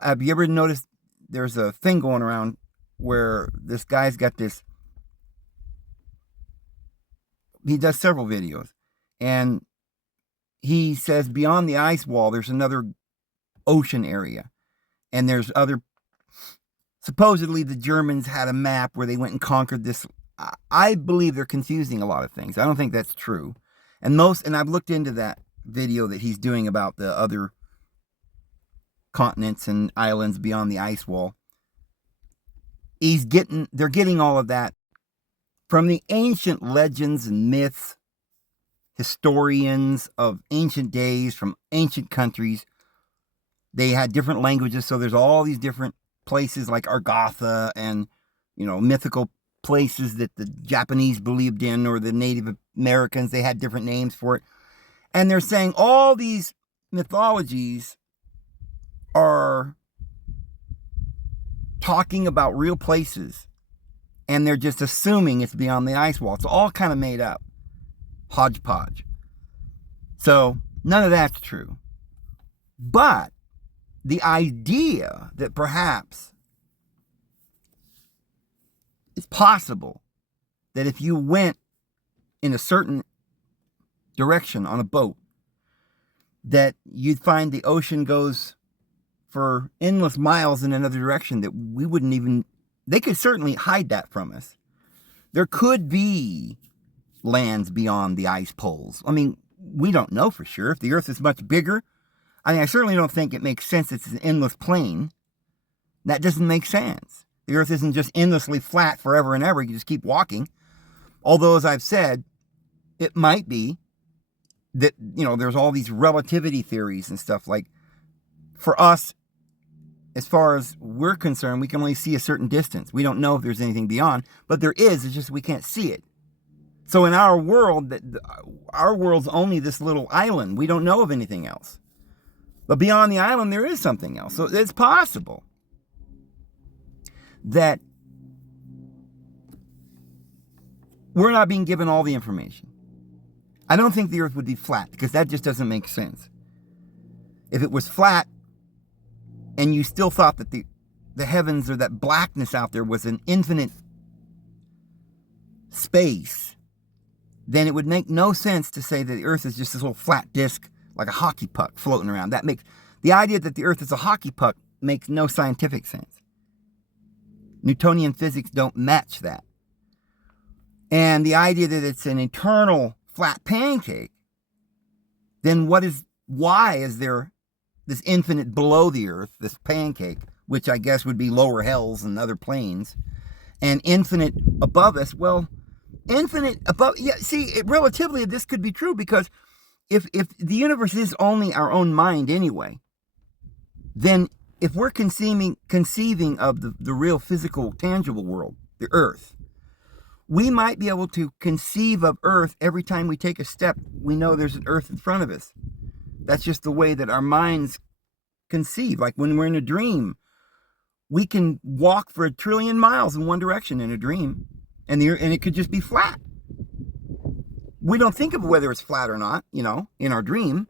have you ever noticed there's a thing going around where this guy's got this, he does several videos, and he says beyond the ice wall there's another ocean area, and there's other, supposedly the Germans had a map where they went and conquered this. I believe they're confusing a lot of things. I don't think that's true. And I've looked into that video that he's doing about the other continents and islands beyond the ice wall. They're getting all of that from the ancient legends and myths, historians of ancient days from ancient countries. They had different languages, so there's all these different places like Argotha and, you know, mythical places that the Japanese believed in, or the Native Americans. They had different names for it. And they're saying all these mythologies are talking about real places, and they're just assuming it's beyond the ice wall. It's all kind of made up. Hodgepodge. So none of that's true. But the idea that perhaps it's possible that if you went in a certain direction on a boat, that you'd find the ocean goes for endless miles in another direction that we wouldn't even, they could certainly hide that from us. There could be lands beyond the ice poles. I mean, we don't know for sure. If the Earth is much bigger, I mean, I certainly don't think it makes sense it's an endless plane. That doesn't make sense. The Earth isn't just endlessly flat forever and ever. You just keep walking. Although, as I've said, it might be that, there's all these relativity theories and stuff. Like, for us, as far as we're concerned, we can only see a certain distance. We don't know if there's anything beyond, but there is. It's just we can't see it. So in our world, our world's only this little island. We don't know of anything else. But beyond the island, there is something else. So it's possible that we're not being given all the information. I don't think the Earth would be flat, because that just doesn't make sense. If it was flat and you still thought that the heavens or that blackness out there was an infinite space, then it would make no sense to say that the Earth is just this little flat disk like a hockey puck floating around. That makes the idea that the Earth is a hockey puck makes no scientific sense. Newtonian physics don't match that. And the idea that it's an eternal flat pancake, then why is there this infinite below the Earth, this pancake, which I guess would be lower hells and other planes, and infinite above us? Well, infinite above, yeah, see, relatively this could be true, because if the universe is only our own mind anyway, then if we're conceiving of the real physical, tangible world, the Earth, we might be able to conceive of Earth every time we take a step. We know there's an Earth in front of us. That's just the way that our minds conceive. Like when we're in a dream, we can walk for 1 trillion miles in one direction in a dream, and it could just be flat. We don't think of whether it's flat or not, in our dream.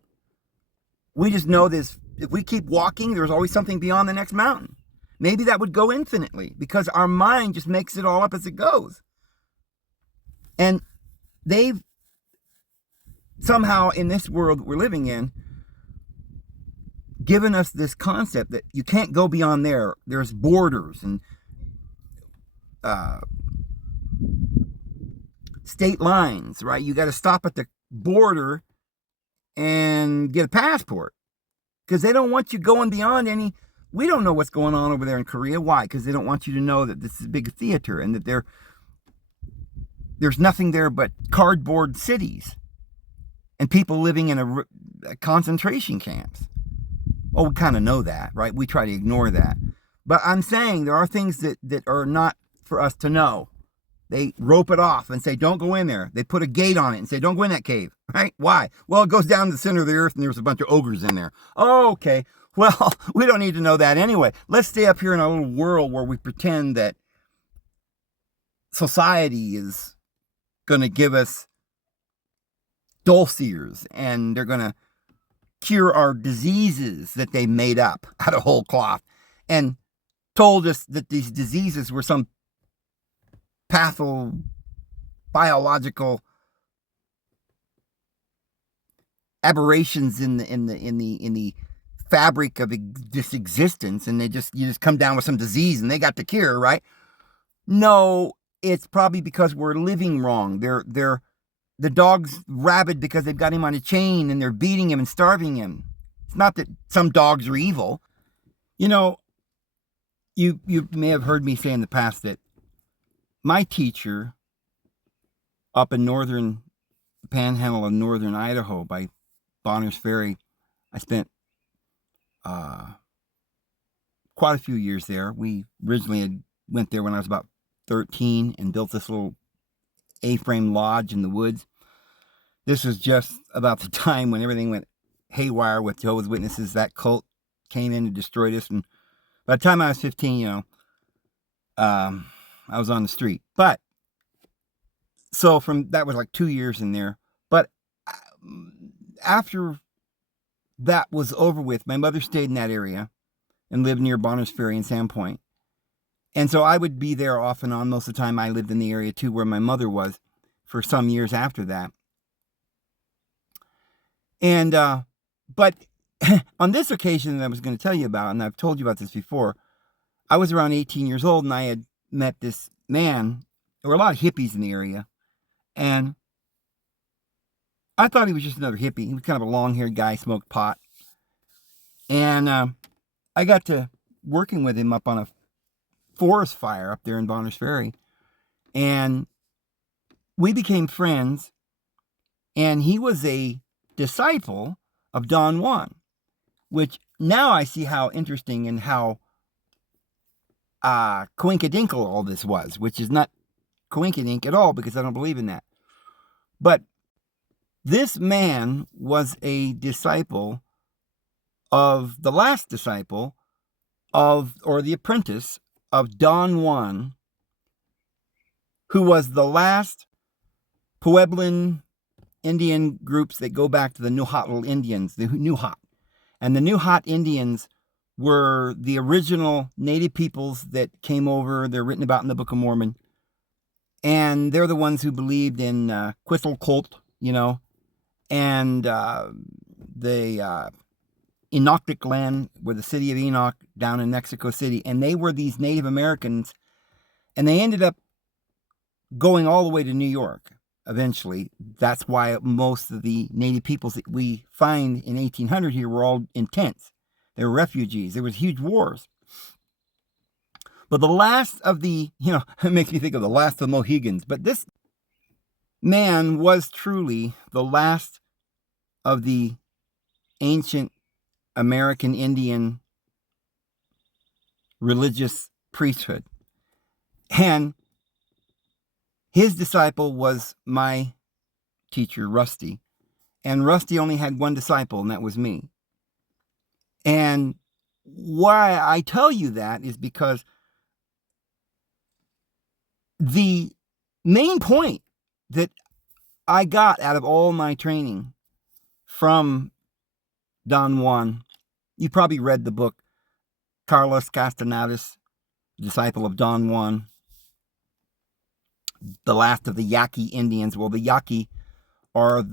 We just know this. If we keep walking, there's always something beyond the next mountain. Maybe that would go infinitely, because our mind just makes it all up as it goes. And they've somehow, in this world we're living in, given us this concept that you can't go beyond there. There's borders and state lines, right? You got to stop at the border and get a passport, because they don't want you going beyond any. We don't know what's going on over there in Korea. Why? Because they don't want you to know that this is a big theater and that there's nothing there but cardboard cities and people living in a concentration camps. Well, we kind of know that, right? We try to ignore that. But I'm saying there are things that are not for us to know. They rope it off and say, don't go in there. They put a gate on it and say, don't go in that cave, right? Why? Well, it goes down to the center of the Earth and there's a bunch of ogres in there. Oh, okay. Well, we don't need to know that anyway. Let's stay up here in a little world where we pretend that society is going to give us dulciers and they're going to cure our diseases that they made up out of whole cloth, and told us that these diseases were some pathobiological aberrations in the fabric of this existence, and you just come down with some disease and they got the cure, right? No, it's probably because we're living wrong. The dog's rabid because they've got him on a chain and they're beating him and starving him. It's not that some dogs are evil. You may have heard me say in the past that my teacher up in northern panhandle of northern Idaho by Bonner's Ferry, I spent quite a few years there. We originally went there when I was about 13 and built this little A-frame lodge in the woods. This was just about the time when everything went haywire with Jehovah's Witnesses. That cult came in and destroyed us. And by the time I was 15, I was on the street. But so that was like 2 years in there. But after that was over with, my mother stayed in that area and lived near Bonner's Ferry in Sandpoint. And so I would be there off and on. Most of the time I lived in the area too where my mother was for some years after that. And, but on this occasion that I was going to tell you about, and I've told you about this before, I was around 18 years old and I had met this man There were a lot of hippies in the area. And I thought he was just another hippie. He was kind of a long-haired guy, smoked pot. And I got to working with him up on a forest fire up there in Bonners Ferry. And we became friends. And he was a disciple of Don Juan, which now I see how interesting and how coinkadinkle all this was, which is not coinkadink at all, because I don't believe in that. But this man was a disciple of the last disciple of, or the apprentice of Don Juan, who was the last Pueblan Indian groups that go back to the Nuhatl Indians, the Nuhat. And the Nuhat Indians were the original native peoples that came over. They're written about in the Book of Mormon. And they're the ones who believed in Quetzalcoatl, and the Enochic land, where the city of Enoch down in Mexico City. And they were these Native Americans. And they ended up going all the way to New York eventually. That's why most of the native peoples that we find in 1800 here were all in tents. They were refugees. There was huge wars. But the last of the, it makes me think of the last of the Mohegans. But this man was truly the last of the ancient American Indian religious priesthood. And his disciple was my teacher, Rusty. And Rusty only had one disciple, and that was me. And why I tell you that is because the main point that I got out of all my training from Don Juan, you probably read the book Carlos Castaneda's Disciple of Don Juan, the last of the Yaqui Indians. Well, the Yaqui are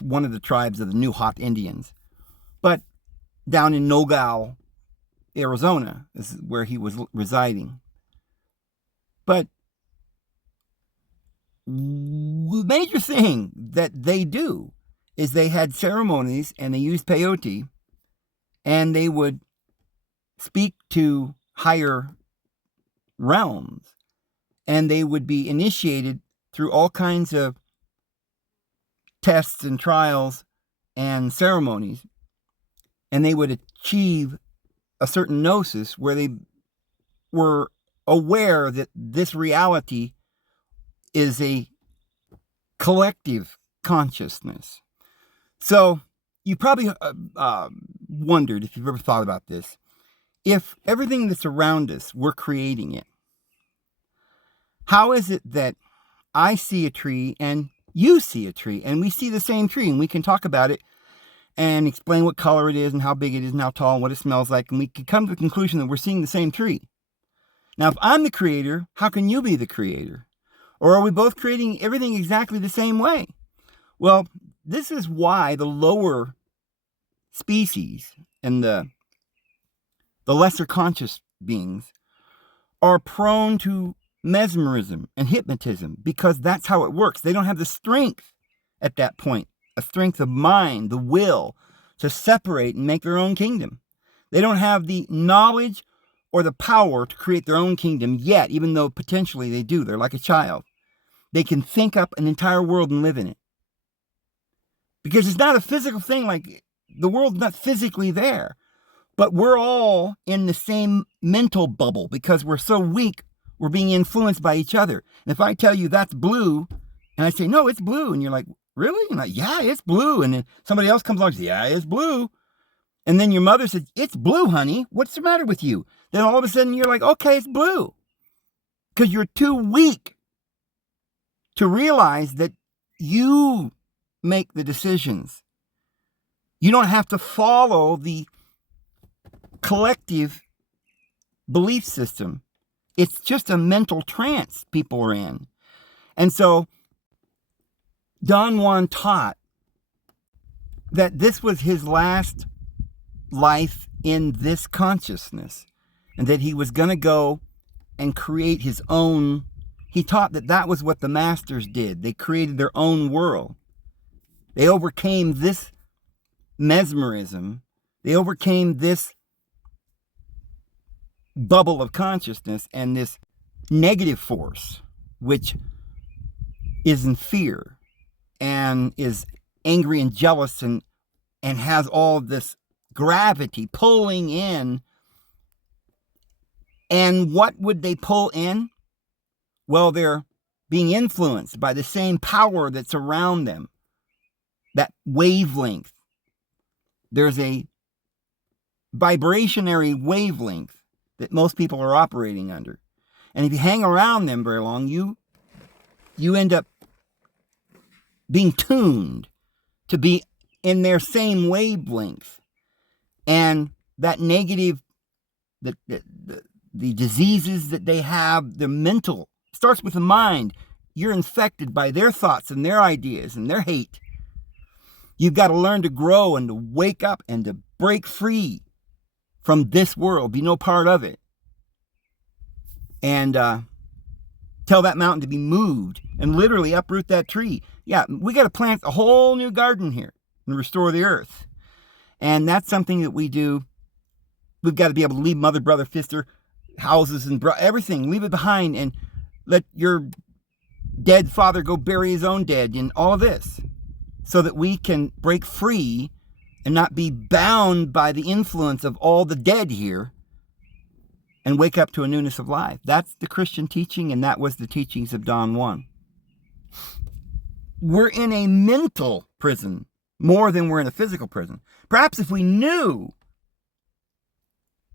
one of the tribes of the Nuhat Indians. But down in Nogales, Arizona, is where he was residing. But the major thing that they do is they had ceremonies, and they used peyote, and they would speak to higher realms, and they would be initiated through all kinds of tests and trials and ceremonies, and they would achieve a certain gnosis where they were aware that this reality is a collective consciousness. So you probably wondered, if you've ever thought about this, if everything that's around us, we're creating it. How is it that I see a tree and you see a tree, and we see the same tree, and we can talk about it and explain what color it is and how big it is and how tall and what it smells like, and we can come to the conclusion that we're seeing the same tree? Now, if I'm the creator, how can you be the creator? Or are we both creating everything exactly the same way? Well, this is why the lower species and the lesser conscious beings are prone to mesmerism and hypnotism, because that's how it works. They don't have the strength at that point, a strength of mind, the will to separate and make their own kingdom. They don't have the knowledge or the power to create their own kingdom yet, even though potentially they do. They're like a child. They can think up an entire world and live in it. Because it's not a physical thing, like the world's not physically there. But we're all in the same mental bubble because we're so weak, we're being influenced by each other. And if I tell you that's blue, and I say, no, it's blue, and you're like, really? And I'm like, yeah, it's blue. And then somebody else comes along and says, yeah, it's blue. And then your mother says, it's blue, honey. What's the matter with you? Then all of a sudden you're like, okay, it's blue. Because you're too weak to realize that you make the decisions. You don't have to follow the collective belief system. It's just a mental trance people are in. And so Don Juan taught that this was his last life in this consciousness, and that he was going to go and create his own he taught that that was what the masters did. They created their own world. They overcame this mesmerism. They overcame this bubble of consciousness and this negative force, which is in fear and is angry and jealous and has all this gravity pulling in. And what would they pull in? Well, they're being influenced by the same power that's around them, that wavelength. There's a vibrationary wavelength that most people are operating under. And if you hang around them very long, you end up being tuned to be in their same wavelength. And that negative, the diseases that they have, the mental, starts with the mind. You're infected by their thoughts and their ideas and their hate. You've got to learn to grow and to wake up and to break free from this world, be no part of it. And tell that mountain to be moved and literally uproot that tree. Yeah, we got to plant a whole new garden here and restore the earth. And that's something that we do. We've got to be able to leave mother, brother, sister, houses and everything, leave it behind and let your dead father go bury his own dead and all of this, so that we can break free and not be bound by the influence of all the dead here and wake up to a newness of life. That's the Christian teaching, and that was the teachings of Don Juan. We're in a mental prison more than we're in a physical prison. Perhaps if we knew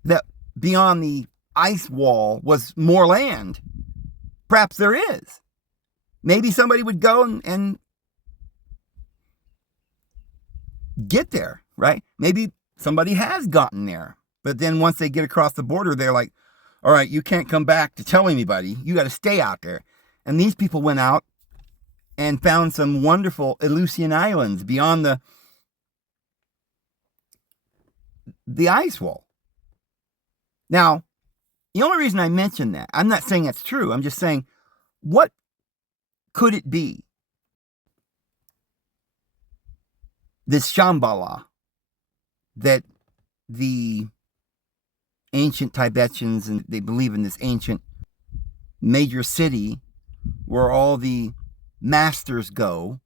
that beyond the ice wall was more land, perhaps there is. Maybe somebody would go and get there, right? Maybe somebody has gotten there. But then once they get across the border, they're like, all right, you can't come back to tell anybody. You got to stay out there. And these people went out and found some wonderful Aleutian Islands beyond the ice wall. Now, the only reason I mention that, I'm not saying that's true. I'm just saying, what could it be? This Shambhala that the ancient Tibetans, and they believe in this ancient major city where all the masters go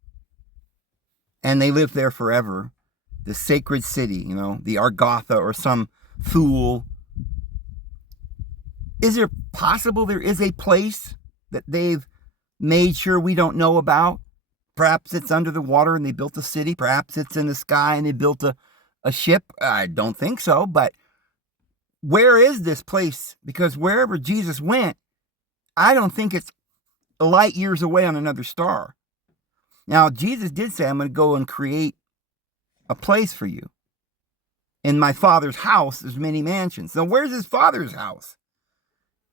and they live there forever. The sacred city, the Argotha or some fool. Is it possible there is a place that they've made sure we don't know about? Perhaps it's under the water and they built a city. Perhaps it's in the sky and they built a ship. I don't think so, but where is this place? Because wherever Jesus went, I don't think it's light years away on another star. Now, Jesus did say, I'm going to go and create a place for you. In my Father's house, there's many mansions. Now, where's his Father's house?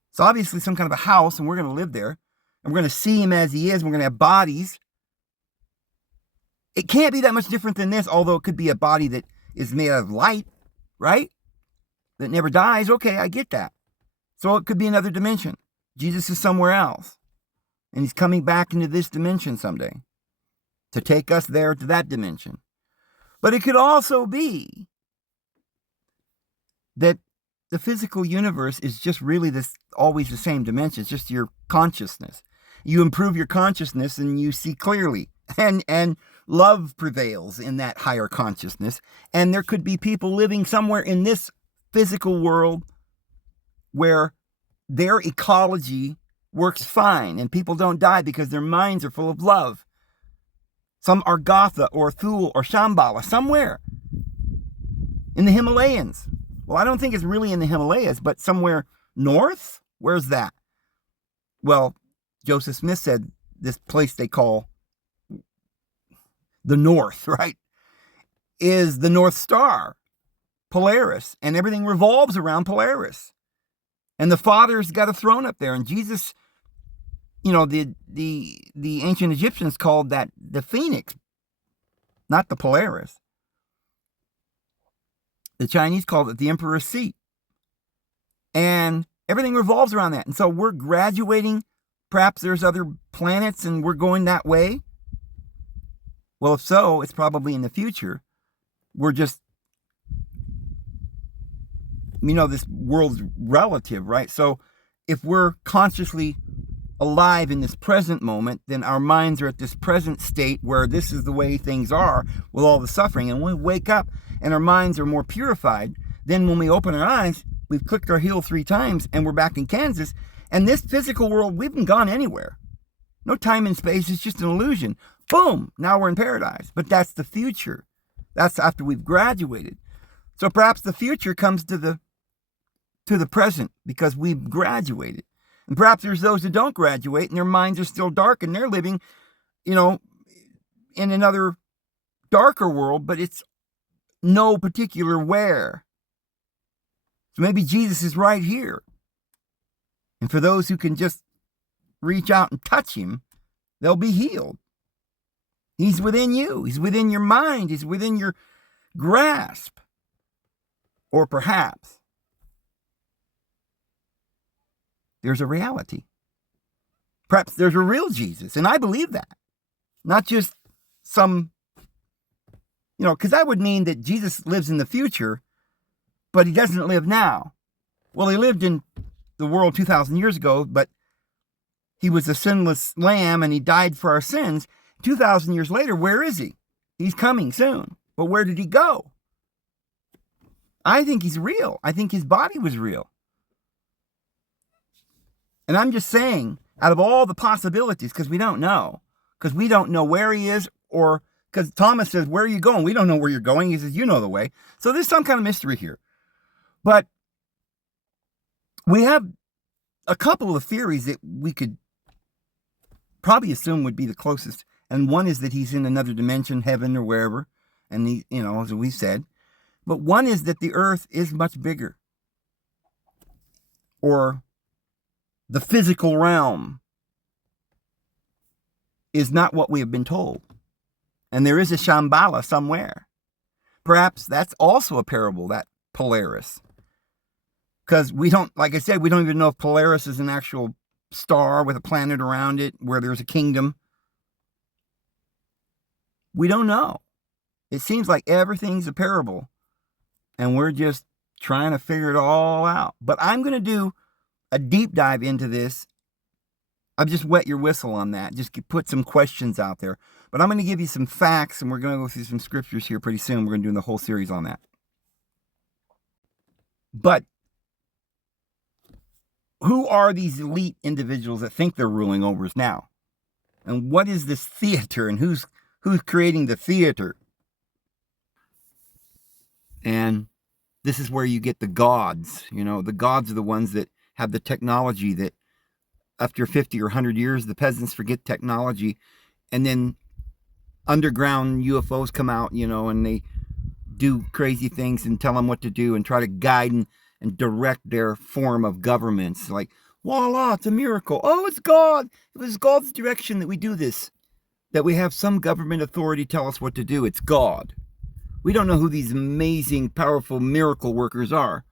It's obviously some kind of a house, and we're going to live there. And we're going to see him as he is. And we're going to have bodies. It can't be that much different than this, although it could be a body that is made out of light, right? That never dies. Okay, I get that. So it could be another dimension. Jesus is somewhere else. And he's coming back into this dimension someday to take us there to that dimension. But it could also be that the physical universe is just really always the same dimension. It's just your consciousness. You improve your consciousness and you see clearly. And love prevails in that higher consciousness. And there could be people living somewhere in this physical world where their ecology works fine and people don't die because their minds are full of love. Some Argotha or Thule or Shambhala, somewhere in the Himalayas. Well, I don't think it's really in the Himalayas, but somewhere north? Where's that? Well, Joseph Smith said this place they call the North, right, is the North Star, Polaris, and everything revolves around Polaris. And the Father's got a throne up there, and Jesus, the ancient Egyptians called that the Phoenix, not the Polaris. The Chinese called it the Emperor's Seat. And everything revolves around that. And so we're graduating perhaps there's other planets and we're going that way? Well, if so, it's probably in the future. We're just, this world's relative, right? So if we're consciously alive in this present moment, then our minds are at this present state where this is the way things are with all the suffering. And when we wake up and our minds are more purified, then when we open our eyes, we've clicked our heel 3 times and we're back in Kansas. And this physical world, we haven't gone anywhere. No time and space, it's just an illusion. Boom, now we're in paradise. But that's the future. That's after we've graduated. So perhaps the future comes to the present because we've graduated. And perhaps there's those who don't graduate and their minds are still dark and they're living, in another darker world, but it's no particular where. So maybe Jesus is right here. And for those who can just reach out and touch him, they'll be healed. He's within you. He's within your mind. He's within your grasp. Or perhaps there's a reality. Perhaps there's a real Jesus. And I believe that. Not just some, because that would mean that Jesus lives in the future, but he doesn't live now. Well, he lived in the world 2,000 years ago, but he was a sinless lamb and he died for our sins. 2,000 years later, where is he? He's coming soon. But where did he go? I think he's real. I think his body was real. And I'm just saying, out of all the possibilities, because we don't know where he is, or because Thomas says, where are you going? We don't know where you're going. He says, you know the way. So there's some kind of mystery here. But we have a couple of theories that we could probably assume would be the closest. And one is that he's in another dimension, heaven or wherever. And he, as we said. But one is that the earth is much bigger. Or the physical realm is not what we have been told. And there is a Shambhala somewhere. Perhaps that's also a parable, that Polaris. Because we don't, like I said, we don't even know if Polaris is an actual star with a planet around it where there's a kingdom. We don't know. It seems like everything's a parable. And we're just trying to figure it all out. But I'm going to do a deep dive into this. I've just wet your whistle on that. Just put some questions out there. But I'm going to give you some facts, and we're going to go through some scriptures here pretty soon. We're going to do the whole series on that. But who are these elite individuals that think they're ruling over us now? And what is this theater, and who's creating the theater? And this is where you get the gods. The gods are the ones that have the technology that after 50 or 100 years, the peasants forget technology. And then underground UFOs come out, and they do crazy things and tell them what to do and try to guide and direct their form of governments. Like, voila, it's a miracle. Oh, it's God. It was God's direction that we do this. That we have some government authority tell us what to do. It's God. We don't know who these amazing, powerful miracle workers are.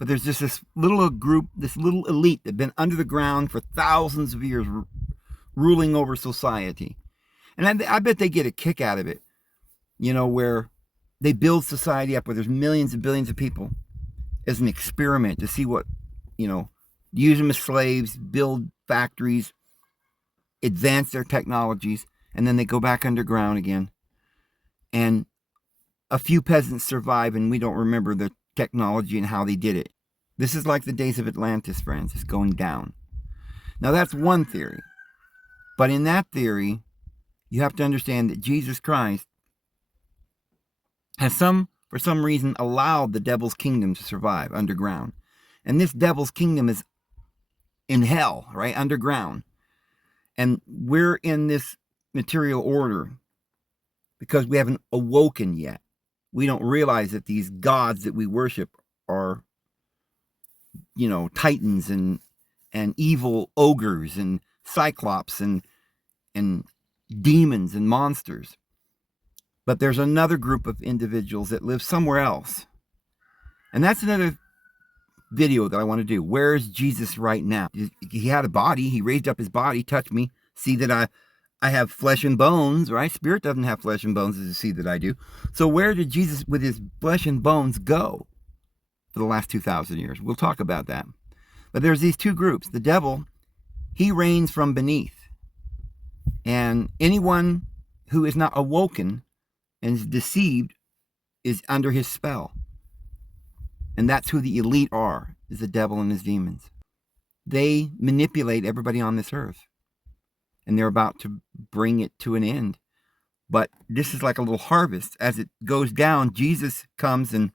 But there's just this little group, this little elite that have been under the ground for thousands of years ruling over society. And I bet they get a kick out of it, where they build society up where there's millions and billions of people as an experiment to see what, use them as slaves, build factories, advance their technologies, and then they go back underground again. And a few peasants survive and we don't remember the technology and how they did it. This is like the days of Atlantis, friends. It's going down. Now that's one theory. But in that theory, you have to understand that Jesus Christ has for some reason, allowed the devil's kingdom to survive underground. And this devil's kingdom is in hell, right? Underground. And we're in this material order because we haven't awoken yet. We don't realize that these gods that we worship are, titans and evil ogres and cyclops and demons and monsters. But there's another group of individuals that live somewhere else. And that's another video that I want to do. Where is Jesus right now? He had a body. He raised up his body, touched me, see that I have flesh and bones, right? Spirit doesn't have flesh and bones as you see that I do. So where did Jesus with his flesh and bones go for the last 2,000 years? We'll talk about that. But there's these two groups. The devil, he reigns from beneath. And anyone who is not awoken and is deceived is under his spell. And that's who the elite are, is the devil and his demons. They manipulate everybody on this earth. And they're about to bring it to an end. But this is like a little harvest. As it goes down, Jesus comes and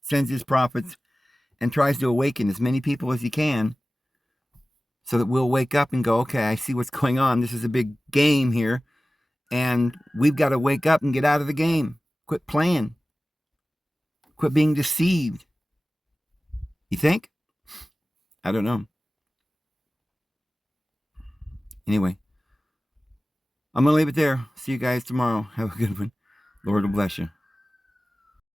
sends his prophets and tries to awaken as many people as he can so that we'll wake up and go, okay, I see what's going on. This is a big game here. And we've got to wake up and get out of the game. Quit playing. Quit being deceived. You think? I don't know. Anyway, I'm going to leave it there. See you guys tomorrow. Have a good one. Lord will bless you.